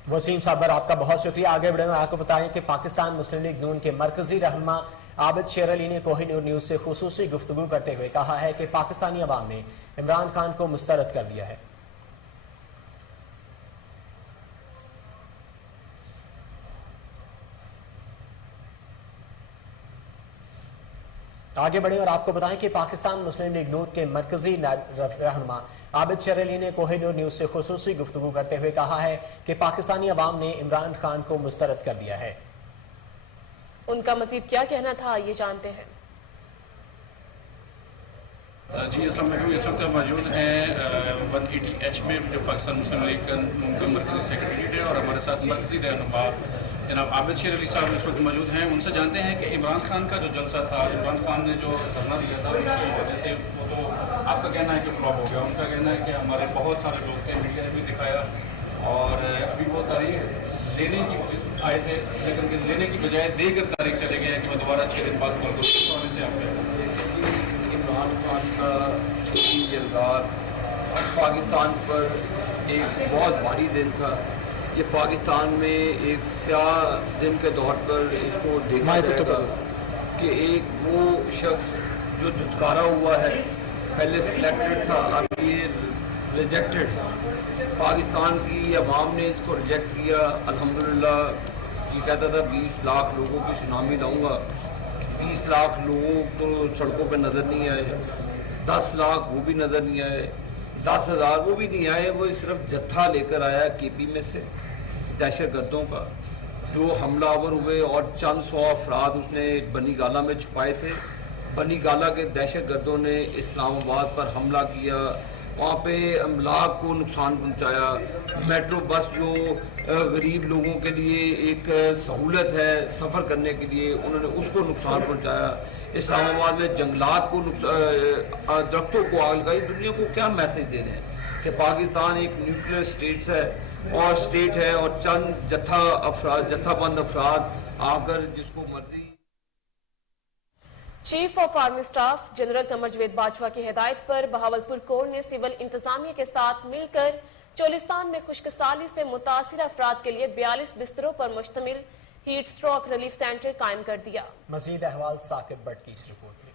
वसीम साबर आपका बहुत शुक्रिया। आगे बढ़े आपको बताएं कि पाकिस्तान मुस्लिम लीग नून के मरकजी रहनुमा आबिद शेर अली ने कोहिनूर न्यूज से खुसूसी गुफ्तगू करते हुए कहा है कि पाकिस्तानी अवाम ने इमरान खान को मुस्तरद कर दिया है। आगे बढ़े और आपको बताएं कि पाकिस्तान मुस्लिम लीग नून के मरकजी रहनुमा आबिद शेर अली ने कोहिनूर न्यूज से खुसूसी गुफ्तगू करते हुए कहा है कि पाकिस्तानी अवाम ने इमरान खान को मुस्तरद कर दिया है। उनका मजीद क्या कहना था, ये जानते हैं। जी अस्सलाम वालेकुम। इस वक्त मौजूद हैं 180H में जो पाकिस्तान मुस्लिम लीग का मरकजी सेक्रेटरीट है और हमारे साथ मरकजी रहनुमा जनाब आबिद शेर अली साहब इस वक्त मौजूद हैं। उनसे जानते हैं कि इमरान खान का जो जलसा था, इमरान खान ने जो धरना दिया था उसकी वजह से वो तो आपका कहना है कि फ्लॉप हो गया, उनका कहना है कि हमारे बहुत सारे लोग थे, मीडिया ने भी दिखाया और अभी वो तारीख लेने की आए थे लेकिन लेने की बजाय देकर तारीख चले गए हैं कि मैं दोबारा 6 दिन बाद कॉल करूँ। इस वाले से आप इमरान खान का इल्ज़ाम पाकिस्तान पर एक बहुत भारी दिन था। ये पाकिस्तान में एक स्याह दिन के तौर पर इसको देखा जाएगा कि एक वो शख्स जो धुतकारा हुआ है, पहले सिलेक्टेड था, अब ये रिजेक्टेड। पाकिस्तान की अवाम ने इसको रिजेक्ट किया। अल्हम्दुलिल्लाह ये कहता था 20 लाख लोगों की सुनामी लाऊंगा, 20 लाख लोगों तो सड़कों पे नज़र नहीं आए, 10 लाख वो भी नज़र नहीं आए, 10,000 वो भी नहीं आए। वो सिर्फ जत्था लेकर आया केपी में से दहशत गर्दों का जो हमलावर हुए और चंद 100 अफराद उसने बनी गाला में छुपाए थे। बनी गाला के दहशत गर्दों ने इस्लामाबाद पर हमला किया, वहाँ पे अमलाक को नुकसान पहुँचाया। मेट्रो बस जो गरीब लोगों के लिए एक सहूलत है सफ़र करने के लिए, उन्होंने उसको नुकसान पहुँचाया। इस्लामाबाद में जंगलात को दरख्तों को आग लगाई। दुनिया को क्या मैसेज दे रहे हैं कि पाकिस्तान एक न्यूक्लियर स्टेट है और चंद जत्थाबंद अफराद आकर जिसको मर्जी। Chief of army staff general Qamar Javed Bajwa की हिदायत पर बहावलपुर कोर्ट ने सिविल इंतजामिया के साथ मिलकर चोलिस्तान में खुश्कसाली से मुतासिर अफराद के लिए 42 बिस्तरों पर मुश्तमिल हीट स्ट्रोक रिलीफ सेंटर कायम कर दिया। मजीद अहवाल साकिब भट्ट की इस रिपोर्ट में।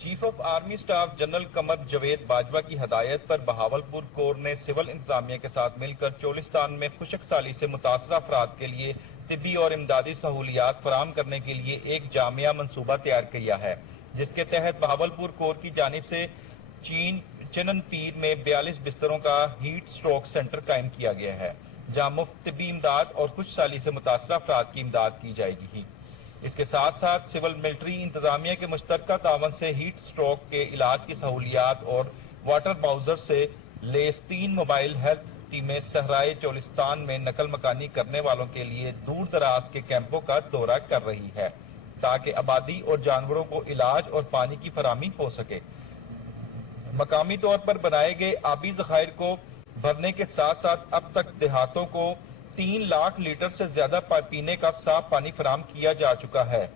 Chief of army staff general Qamar Javed Bajwa की हदायत पर बहावलपुर कोर्ट ने सिविल इंतजामिया के साथ मिलकर चोलिस्तान में खुश्कसाली से मुतासर अफराद के लिए तिब्बी और इमदादी सहूलियात फराहम करने के लिए एक जामिया मंसूबा तैयार किया है, जिसके तहत बहावलपुर कोर्ट की जानिब से चनन पीर में 42 बिस्तरों का हीट स्ट्रोक सेंटर कायम किया गया है, जहाँ मुफ्त तिब्बी इमदाद और खुशहाली से मुतासर अफराद की इमदाद की जाएगी। इसके साथ साथ सिविल मिलिट्री इंतजामिया के मुश्तरका तावन से हीट स्ट्रोक के इलाज की सहूलियात और वाटर बाउजर से लेस 3 मोबाइल हेल्थ टीमें सहराए चोलिस्तान में नकल मकानी करने वालों के लिए दूर दराज के कैंपों का दौरा कर रही है, ताकि आबादी और जानवरों को इलाज और पानी की फराहमी हो सके। मकामी तौर पर बनाए गए आबी जखायर को भरने के साथ साथ अब तक देहातों को 3 लाख लीटर से ज्यादा पीने का साफ पानी फराहम किया जा चुका है,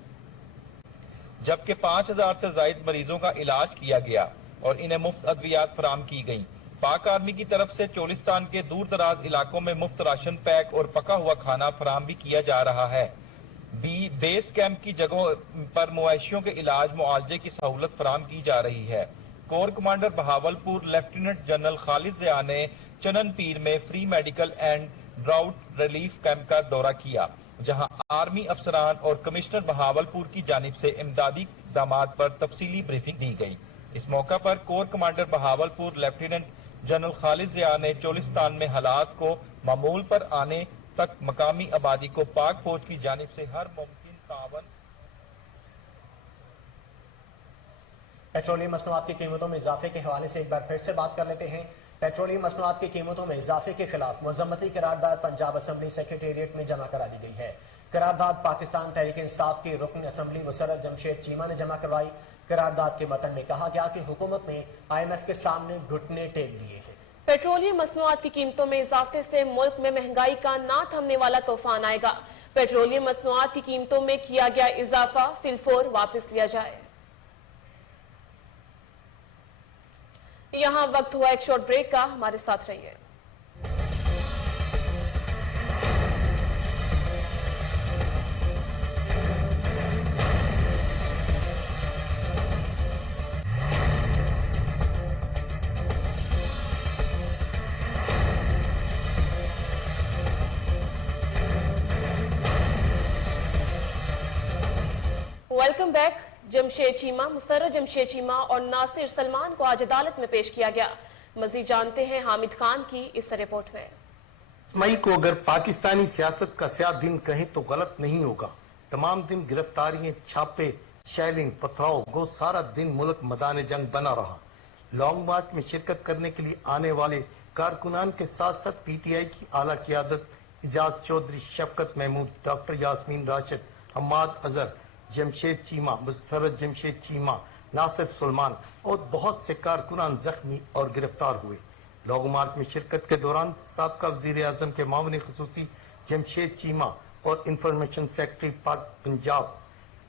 जबकि 5000 से ज्यादा मरीजों का इलाज किया गया और इन्हें मुफ्त अद्वियात फराहम की गई। पाक आर्मी की तरफ से चोलिस्तान के दूर दराज इलाकों में मुफ्त राशन पैक और पका हुआ खाना फराहम भी किया जा रहा है। बेस कैंप की जगहों पर मवेशियों के इलाज मुआवजे की सहूलत फराहम की जा रही है। Corps commander Bahawalpur lieutenant general Khalid Zia ने चनन पीर में free medical and drought relief camp का दौरा किया, जहां आर्मी अफसरान और कमिश्नर बहावलपुर की जानिब से इमदादी इक़दामात पर तफसीली ब्रीफिंग दी गई। इस मौका पर corps commander Bahawalpur lieutenant general Khalid Zia ने चोलिस्तान में हालात को मामूल पर आने तक मकामी आबादी को पाक फौज की जानिब से हर मुमकिन तावन पेट्रोलियम मसनूआत की कीमतों में इजाफे के हवाले से एक बार फिर से बात कर लेते हैं। पेट्रोलियम मसनूआत की कीमतों में इजाफे के खिलाफ मजम्मती करारदाद पंजाब असम्बली सेक्रेटेरिएट में जमा करा दी गई है। करारदाद पाकिस्तान तहरीक इंसाफ की रुकन असम्बली मुसर्रत जमशेद चीमा ने जमा करवाई। करारदाद के मतन में कहा गया कि हुकूमत ने IMF के सामने घुटने टेक दिए हैं। पेट्रोलियम मसनूआत की कीमतों में इजाफे से मुल्क में महंगाई का ना थमने वाला तूफान आएगा। पेट्रोलियम मसनूआत की कीमतों में किया गया इजाफा फिलफौर वापस लिया जाए। यहां वक्त हुआ एक शॉर्ट ब्रेक का, हमारे साथ रहिए। Welcome back. जमशेद चीमा, मुसर्रत जमशेद चीमा और नासिर सलमान को आज अदालत में पेश किया गया। मजीद जानते हैं हामिद खान की इस रिपोर्ट में। मई को अगर पाकिस्तानी सियासत का स्याह दिन कहें तो गलत नहीं होगा। तमाम दिन गिरफ्तारियां, छापे, शेलिंग, पथराव गो सारा दिन मुल्क मैदान जंग बना रहा। लॉन्ग मार्च में शिरकत करने के लिए आने वाले कारकुनान के साथ साथ PTI की आला क़यादत इजाज चौधरी, शफकत महमूद, डॉक्टर यास्मीन राशिद, हम्माद अजहर, जमशेद चीमा, मुसर्रत जमशेद चीमा, नासिर सलमान और बहुत से कारकुनान जख्मी और गिरफ्तार हुए। लॉन्ग मार्च में शिरकत के दौरान साबका वज़ीर आज़म के मामले ख़ुसूसी जमशेद चीमा और इंफॉर्मेशन सेक्रेटरी पंजाब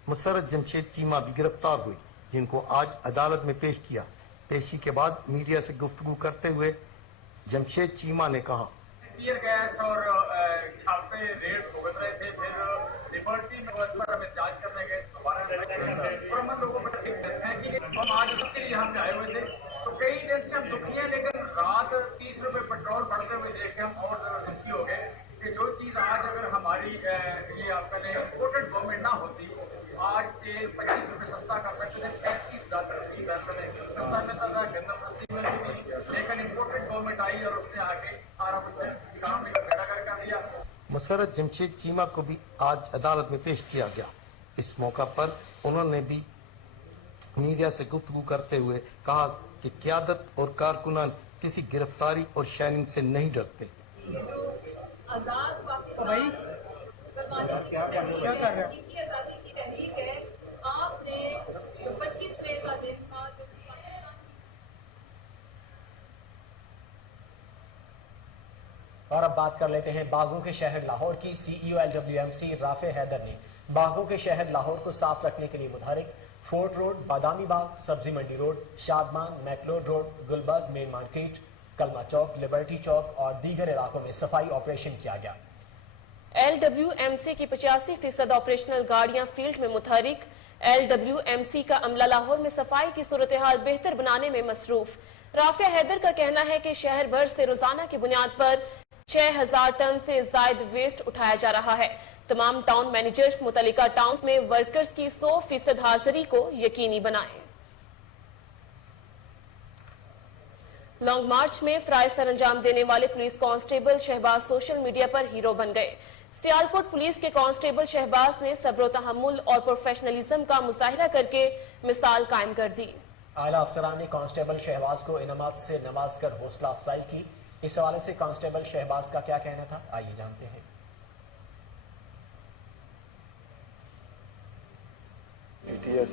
मुसर्रत जमशेद चीमा भी गिरफ्तार हुए, जिनको आज अदालत में पेश किया। पेशी के बाद मीडिया से गुफ्तगू करते हुए जमशेद चीमा ने कहा, टीयर गैस और छापे रेड भुगत रहे थे, फिर लिबर्टी पर हमें जांच करने गए, दोबारा और हम लोगों को ठीक हैं कि हम आज उसके लिए यहाँ पे आए हुए थे। तो कई दिन से हम दुखी हैं, लेकिन रात 30 रुपए पेट्रोल बढ़ते हुए देख के हम और ज्यादा दुखी हो गए कि जो चीज़ आज अगर हमारी ये आपने इम्पोर्टेड गवर्नमेंट ना होती, आज तेल 25 रुपए सस्ता कर सकते थे, $35 की दर में सस्ता मिलता था, गंदम सस्ती मिलती थी। लेकिन इम्पोर्टेड गवर्नमेंट आई और उसने आके सारा कुछ इकोनॉमी को बेड़ा कर दिया। मुसर्रत जमशेद चीमा को भी आज अदालत में पेश किया गया। इस मौका पर उन्होंने भी मीडिया से गुफ्तगू करते हुए कहा कि क़यादत और कारकुनान किसी गिरफ्तारी और शाइनिंग से नहीं डरते। और अब बात कर लेते हैं बागों के शहर लाहौर की। CEO LWMC राफे हैदर ने बागों के शहर लाहौर को साफ रखने के लिए मुतहरिक fort road, Badami Bagh, Sabzi Mandi road, Shadman, McLeod road, Gulberg main market, Kalma Chowk, liberty चौक और दीगर इलाकों में सफाई ऑपरेशन किया गया। LWMC की 85% ऑपरेशनल गाड़ियां फील्ड में मुतहरिक। LWMC का अमला लाहौर में सफाई की सूरत हाल बेहतर बनाने में मसरूफ। राफे हैदर का कहना है कि शहर भर से रोजाना की बुनियाद पर 6000 टन से जायद वेस्ट उठाया जा रहा है। तमाम टाउन मैनेजर्स मुतल्लिका टाउन्स में वर्कर्स की 100% हाजिरी को यकीनी बनाएं। लॉन्ग मार्च में फ्राइज सर अंजाम देने वाले police constable Shahbaz social media पर हीरो बन गए। सियालकोट पुलिस के कांस्टेबल शहबाज ने सब्र तहम्मुल और प्रोफेशनलिज्म का मुजाहिरा करके मिसाल कायम कर दी। आला अफसरान ने कांस्टेबल शहबाज को इनामात से नवाज कर हौसला अफजाई की। इस हवाले से कांस्टेबल शहबाज का क्या कहना था, आइए जानते हैं। ETS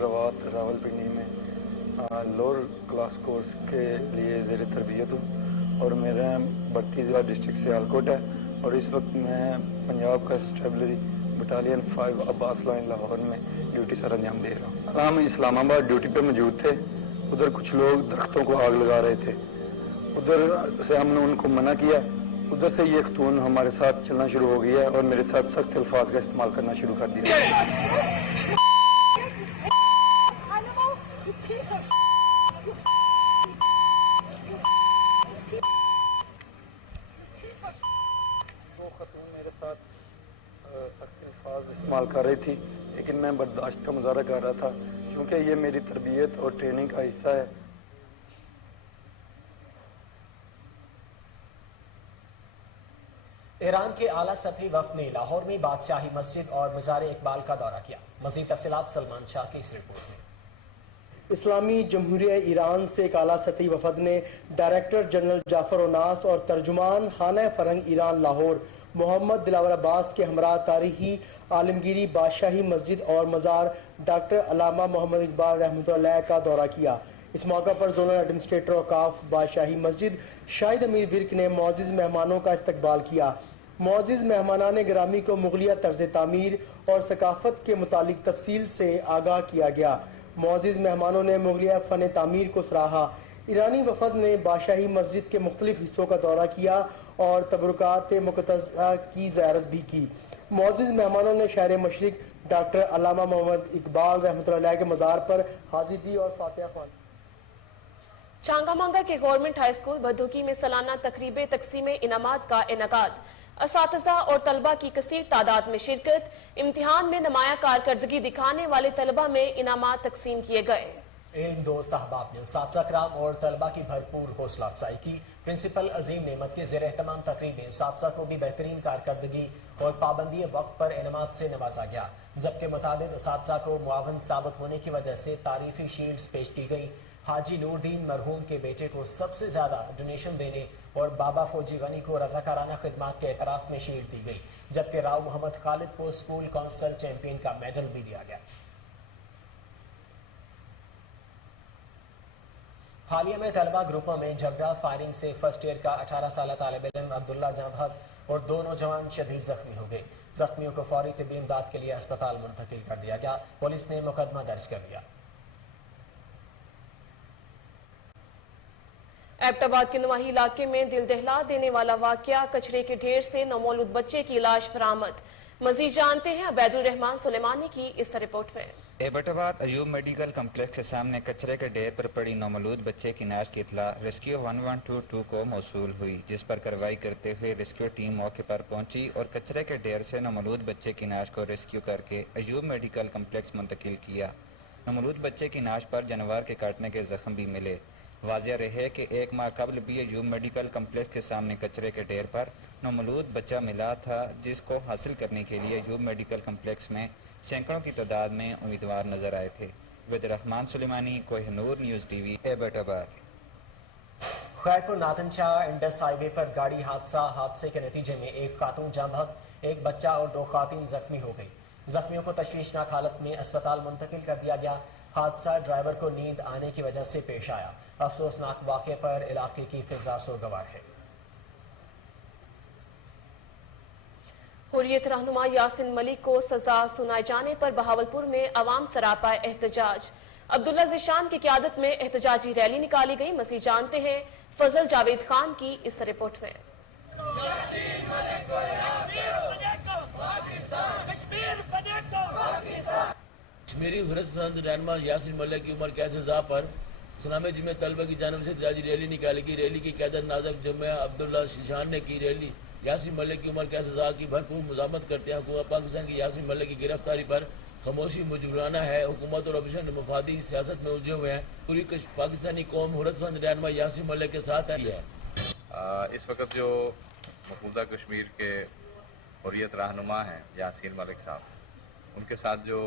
रवात रावलपिंडी में लोअर क्लास कोर्स के लिए ज़ेर तरबियत हूँ और मेरा भर्ती ज़िला डिस्ट्रिक्ट सियालकोट है और इस वक्त मैं पंजाब का स्टेबलरी बटालियन 5 अब्बास लाइन लाहौर में ड्यूटी सर अंजाम दे रहा हूँ। हम इस्लामाबाद ड्यूटी पे मौजूद थे, उधर कुछ लोग दरख्तों को आग लगा रहे थे। उधर से हमने उनको मना किया, उधर से ये खतून हमारे साथ चलना शुरू हो गया और मेरे साथ सख्त अल्फाज का इस्तेमाल करना शुरू कर दिया। वो खतून मेरे साथ सख्त अल्फाज इस्तेमाल कर रही थी, लेकिन मैं बर्दाश्त का मुजाहरा कर रहा था क्योंकि ये मेरी तरबियत और ट्रेनिंग का हिस्सा है। ईरान के आला सतही वफ्द ने लाहौर में बादशाही मस्जिद और मज़ार इकबाल का दौरा किया। मज़ीद तफसीलात सलमान शाह की इस रिपोर्ट में। اسلامی جمہوریہ ایران سے ایک اعلیٰ سطحی وفد نے ڈائریکٹر جنرل جعفر الناس اور ترجمان خانہ فرہنگ ایران لاہور محمد دلاور عباس کے ہمراہ تاریخی عالمگیری بادشاہی مسجد اور مزار ڈاکٹر علامہ محمد اقبال رحمۃ اللہ علیہ کا دورہ کیا۔ اس موقع پر زونل ایڈمنسٹریٹر اوقاف بادشاہی مسجد شاہد امیر ورک نے معزز مہمانوں کا استقبال کیا۔ معزز مہمانان گرامی کو مغلیہ طرز تعمیر اور ثقافت کے متعلق تفصیل سے آگاہ کیا گیا۔ معزز مہمانوں نے مغلیہ فن تعمیر کو سراہا۔ ایرانی وفد نے بادشاہی مسجد کے مختلف حصوں کا دورہ کیا اور تبرکات مقدسہ کی زیارت بھی کی۔ معزز مہمانوں نے شہر مشرق ڈاکٹر علامہ محمد اقبال رحمۃ اللہ علیہ کے مزار پر حاضری دی اور فاتحہ خوانی۔ چانگا مانگا کے گورنمنٹ ہائی اسکول بھدوکی میں سالانہ تقریب تقسیم انعامات کا انعقاد۔ اساتذہ اور طلبہ کی کثیر تعداد میں شرکت۔ امتحان میں نمایاں کارکردگی دکھانے والے طلبہ میں انعامات تقسیم کیے گئے۔ علم دوست احباب نے اساتذہ کرام اور طلبہ کی بھرپور حوصلہ افزائی کی۔ پرنسپل عظیم نعمت کے زیر اہتمام تقریب میں اساتذہ کو بھی بہترین کارکردگی اور پابندی وقت پر انعامات سے نوازا گیا، جبکہ متعدد اساتذہ کو معاون ثابت ہونے کی وجہ سے تعریفی شیلڈز پیش کی گئی۔ حاجی نور دین مرحوم کے بیٹے کو سب سے زیادہ ڈونیشن دینے اور بابا فوجی غنی کو رضاکارانہ خدمات کے اعتراف میں شیلڈ دی گئی، جبکہ راؤ محمد خالد کو اسکول کونسل چیمپئن کا میڈل بھی دیا گیا۔ حالیہ میں طلبہ گروپوں میں جھگڑا فائرنگ سے فرسٹ ایئر کا 18 سالہ طالب علم عبداللہ جمحق اور 2 نوجوان شدید زخمی ہو گئے۔ زخمیوں کو فوری طبی امداد کے لیے اسپتال منتقل کر دیا گیا۔ پولیس نے مقدمہ درج کر لیا۔ ایبٹ آباد کے نواحی علاقے میں دل دہلا دینے والا واقعہ، کچرے کے ڈھیر سے نومولود بچے کی لاش برآمد۔ مزید جانتے ہیں عبید الرحمان سلیمانی کی اس رپورٹ میں۔ ایبٹ آباد ایوب میڈیکل کمپلیکس کے سامنے کچرے کے ڈھیر پر پڑی نومولود بچے کی لاش کی اطلاع ریسکیو 1122 کو موصول ہوئی، جس پر کارروائی کرتے ہوئے ریسکیو ٹیم موقع پر پہنچی اور کچرے کے ڈھیر سے نومولود بچے کی لاش کو ریسکیو کر کے ایوب میڈیکل کمپلیکس منتقل کیا۔ نومولود بچے کی لاش پر جانور کے کاٹنے کے زخم بھی ملے۔ واضح رہے کہ 1 ماہ قبل بھی ایوب میڈیکل کمپلیکس کے سامنے کچرے کے ڈھیر پر نومولود بچہ ملا تھا، جس کو حاصل کرنے کے لیے ایوب میڈیکل کمپلیکس میں سینکڑوں کی تعداد میں امیدوار نظر آئے تھے۔ عبید الرحمان سلیمانی، Koh Noor news T V, Abbott آباد۔ خیرپور ناتن شاہ انڈس ہائی وے پر گاڑی حادثے کے نتیجے میں 1 خاتون جاں بحق، 1 بچہ اور 2 خواتین زخمی ہو گئی۔ زخمیوں کو تشویشناک حالت میں اسپتال منتقل کر دیا گیا۔ حادثہ ڈرائیور کو نیند آنے کی وجہ سے پیش آیا۔ افسوسناک واقعے پر علاقے کی فضا سوگوار ہے۔ حریت رہنما یاسین ملک کو سزا سنائے جانے پر بہاولپور میں عوام سراپا احتجاج۔ عبداللہ ذیشان کی قیادت میں احتجاجی ریلی نکالی گئی۔ مزید جانتے ہیں فضل جاوید خان کی اس رپورٹ میں۔ کشمیری حریت پسند رہنما یاسین ملک کی عمر قید سزا پر اسلامی جمعیت طلبہ کی جانب سے احتجاجی ریلی نکالی گئی۔ ریلی کی قیادت ناظم جمعہ عبداللہ ذیشان نے کی۔ ریلی یاسین ملک کی عمر قید سزا کی بھرپور مذمت کرتے ہیں حکومت پاکستان کی یاسین ملک کی گرفتاری پر خاموشی مجبورانہ ہے۔ حکومت اور اپوزیشن مفادی سیاست میں الجھے ہوئے ہیں۔ پوری پاکستانی قوم حریت پسند رہنما یاسین ملک کے ساتھ ہے۔ اس وقت جو مقبوضہ کشمیر کے حریت رہنما ہیں یاسین ملک صاحب، ان کے ساتھ جو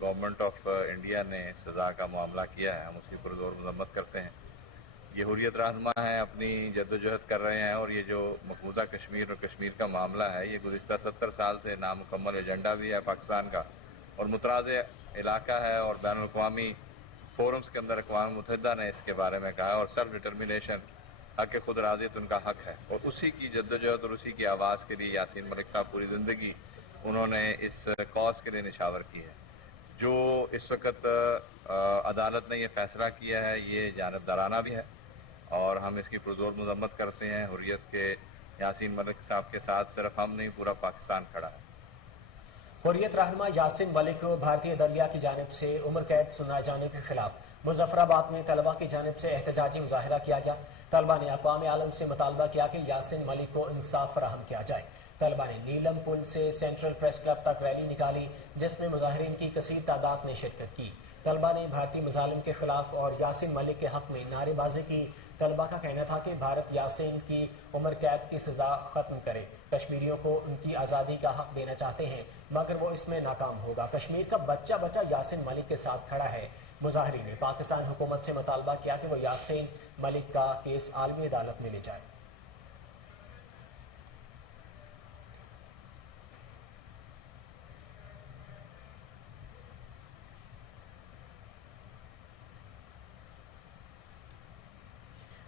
گورنمنٹ آف انڈیا نے سزا کا معاملہ کیا ہے، ہم اس کی پرزور مذمت کرتے ہیں۔ یہ حریت رہنما ہیں، اپنی جدوجہد کر رہے ہیں، اور یہ جو مقبوضہ کشمیر اور کشمیر کا معاملہ ہے، یہ گزشتہ 70 سال سے نامکمل ایجنڈا بھی ہے پاکستان کا، اور متنازع علاقہ ہے، اور بین الاقوامی فورمز کے اندر اقوام متحدہ نے اس کے بارے میں کہا ہے، اور سیلف ڈٹرمنیشن حق خود ارادیت ان کا حق ہے، اور اسی کی جدوجہد اور اسی کی آواز کے لیے یاسین ملک صاحب پوری زندگی انہوں نے اس کاز کے لیے نشاور کی ہے۔ جو اس وقت عدالت نے یہ فیصلہ کیا ہے، یہ جانبدارانہ بھی ہے، اور ہم اس کی پرزور مذمت کرتے ہیں۔ حریت کے یاسین ملک صاحب کے ساتھ صرف ہم نہیں، پورا پاکستان کھڑا ہے۔ حریت رہنما یاسین ملک کو بھارتی عدلیہ کی جانب سے عمر قید سنائے جانے کے خلاف مظفر آباد میں طلبہ کی جانب سے احتجاجی مظاہرہ کیا گیا۔ طلبہ نے اقوام عالم سے مطالبہ کیا کہ یاسین ملک کو انصاف فراہم کیا جائے۔ طلبہ نے نیلم پل سے سینٹرل پریس کلب تک ریلی نکالی، جس میں مظاہرین کی کثیر تعداد نے شرکت کی۔ طلبہ نے بھارتی مظالم کے خلاف اور یاسین ملک کے حق میں نعرے بازی کی۔ तलबा का कहना था कि भारत यासीन की उम्र कैद की सजा खत्म करे। कश्मीरियों को उनकी आज़ादी का हक देना चाहते हैं मगर वो इसमें नाकाम होगा। कश्मीर का बच्चा बच्चा यासीन मलिक के साथ खड़ा है। मुजाहिरीन ने पाकिस्तान हुकूमत से मुतालबा किया कि वो यासीन मलिक का केस आलमी अदालत में ले जाए।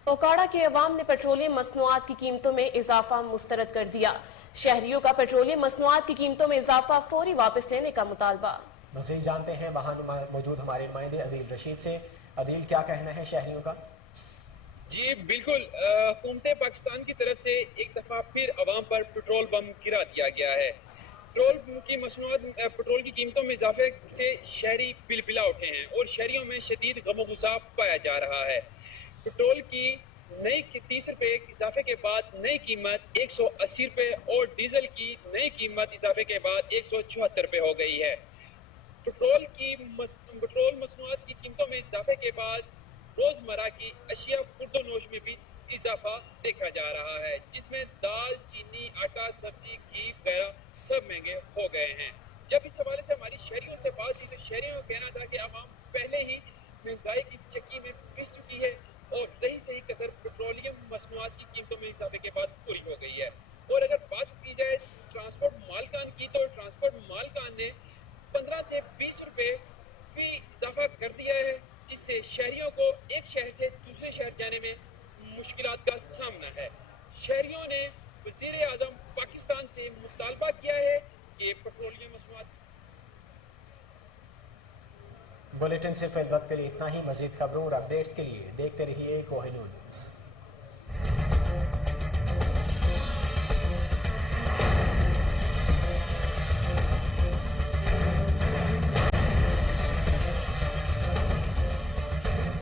ओकाड़ा के अवाम ने पेट्रोलियम मसनूआत की कीमतों में इजाफा मुस्तरद कर दिया। शहरियों का पेट्रोलियम मसनूआत की कीमतों में इजाफा फौरी वापस लेने का मुतालबा। मज़ीद जानते हैं वहाँ मौजूद हमारे नुमाइंदे अदील रशीद से। अदील, क्या कहना है शहरियों का? जी बिल्कुल, हुकूमत पाकिस्तान की तरफ से एक दफा फिर अवाम पर पेट्रोल बम गिरा दिया गया है। पेट्रोल की कीमतों में इजाफे से शहरी बिलबिला उठे हैं और शहरियों में शदीद गमो गुस्सा पाया जा रहा है। पेट्रोल की नई 30 रुपए इजाफे के बाद नई कीमत 180 रुपए और डीजल की नई कीमत इजाफे के बाद 174 रुपए हो गई है। पेट्रोल मसनूआत की कीमतों में इजाफे के बाद रोजमर्रा की अशिया खुर्दोनोश में भी इजाफा देखा जा रहा है, जिसमें दाल, चीनी, आटा, सब्जी, घी वगैरह सब महंगे हो गए हैं। जब इस हवाले से हमारी शहरियों से बात की तो शहरियों का कहना था कि आवाम पहले ही महंगाई की चक्की में पिस चुकी है और रही सही कसर पेट्रोलियम मसनूआत की कीमतों में इजाफे के बाद पूरी हो गई है। और अगर बात की जाए ट्रांसपोर्ट मालकान की तो ट्रांसपोर्ट मालकान ने 15 से 20 रुपए भी इजाफा कर दिया है, जिससे शहरियों को एक शहर से दूसरे शहर जाने में मुश्किलात का सामना है। शहरियों ने वज़ीर आज़म पाकिस्तान से मुतालबा किया है कि पेट्रोलियम मसनूआत। बुलेटिन सिर्फ इस वक्त के लिए इतना ही। मज़ीद खबरों और अपडेट्स के लिए देखते रहिए कोहिनूर न्यूज़।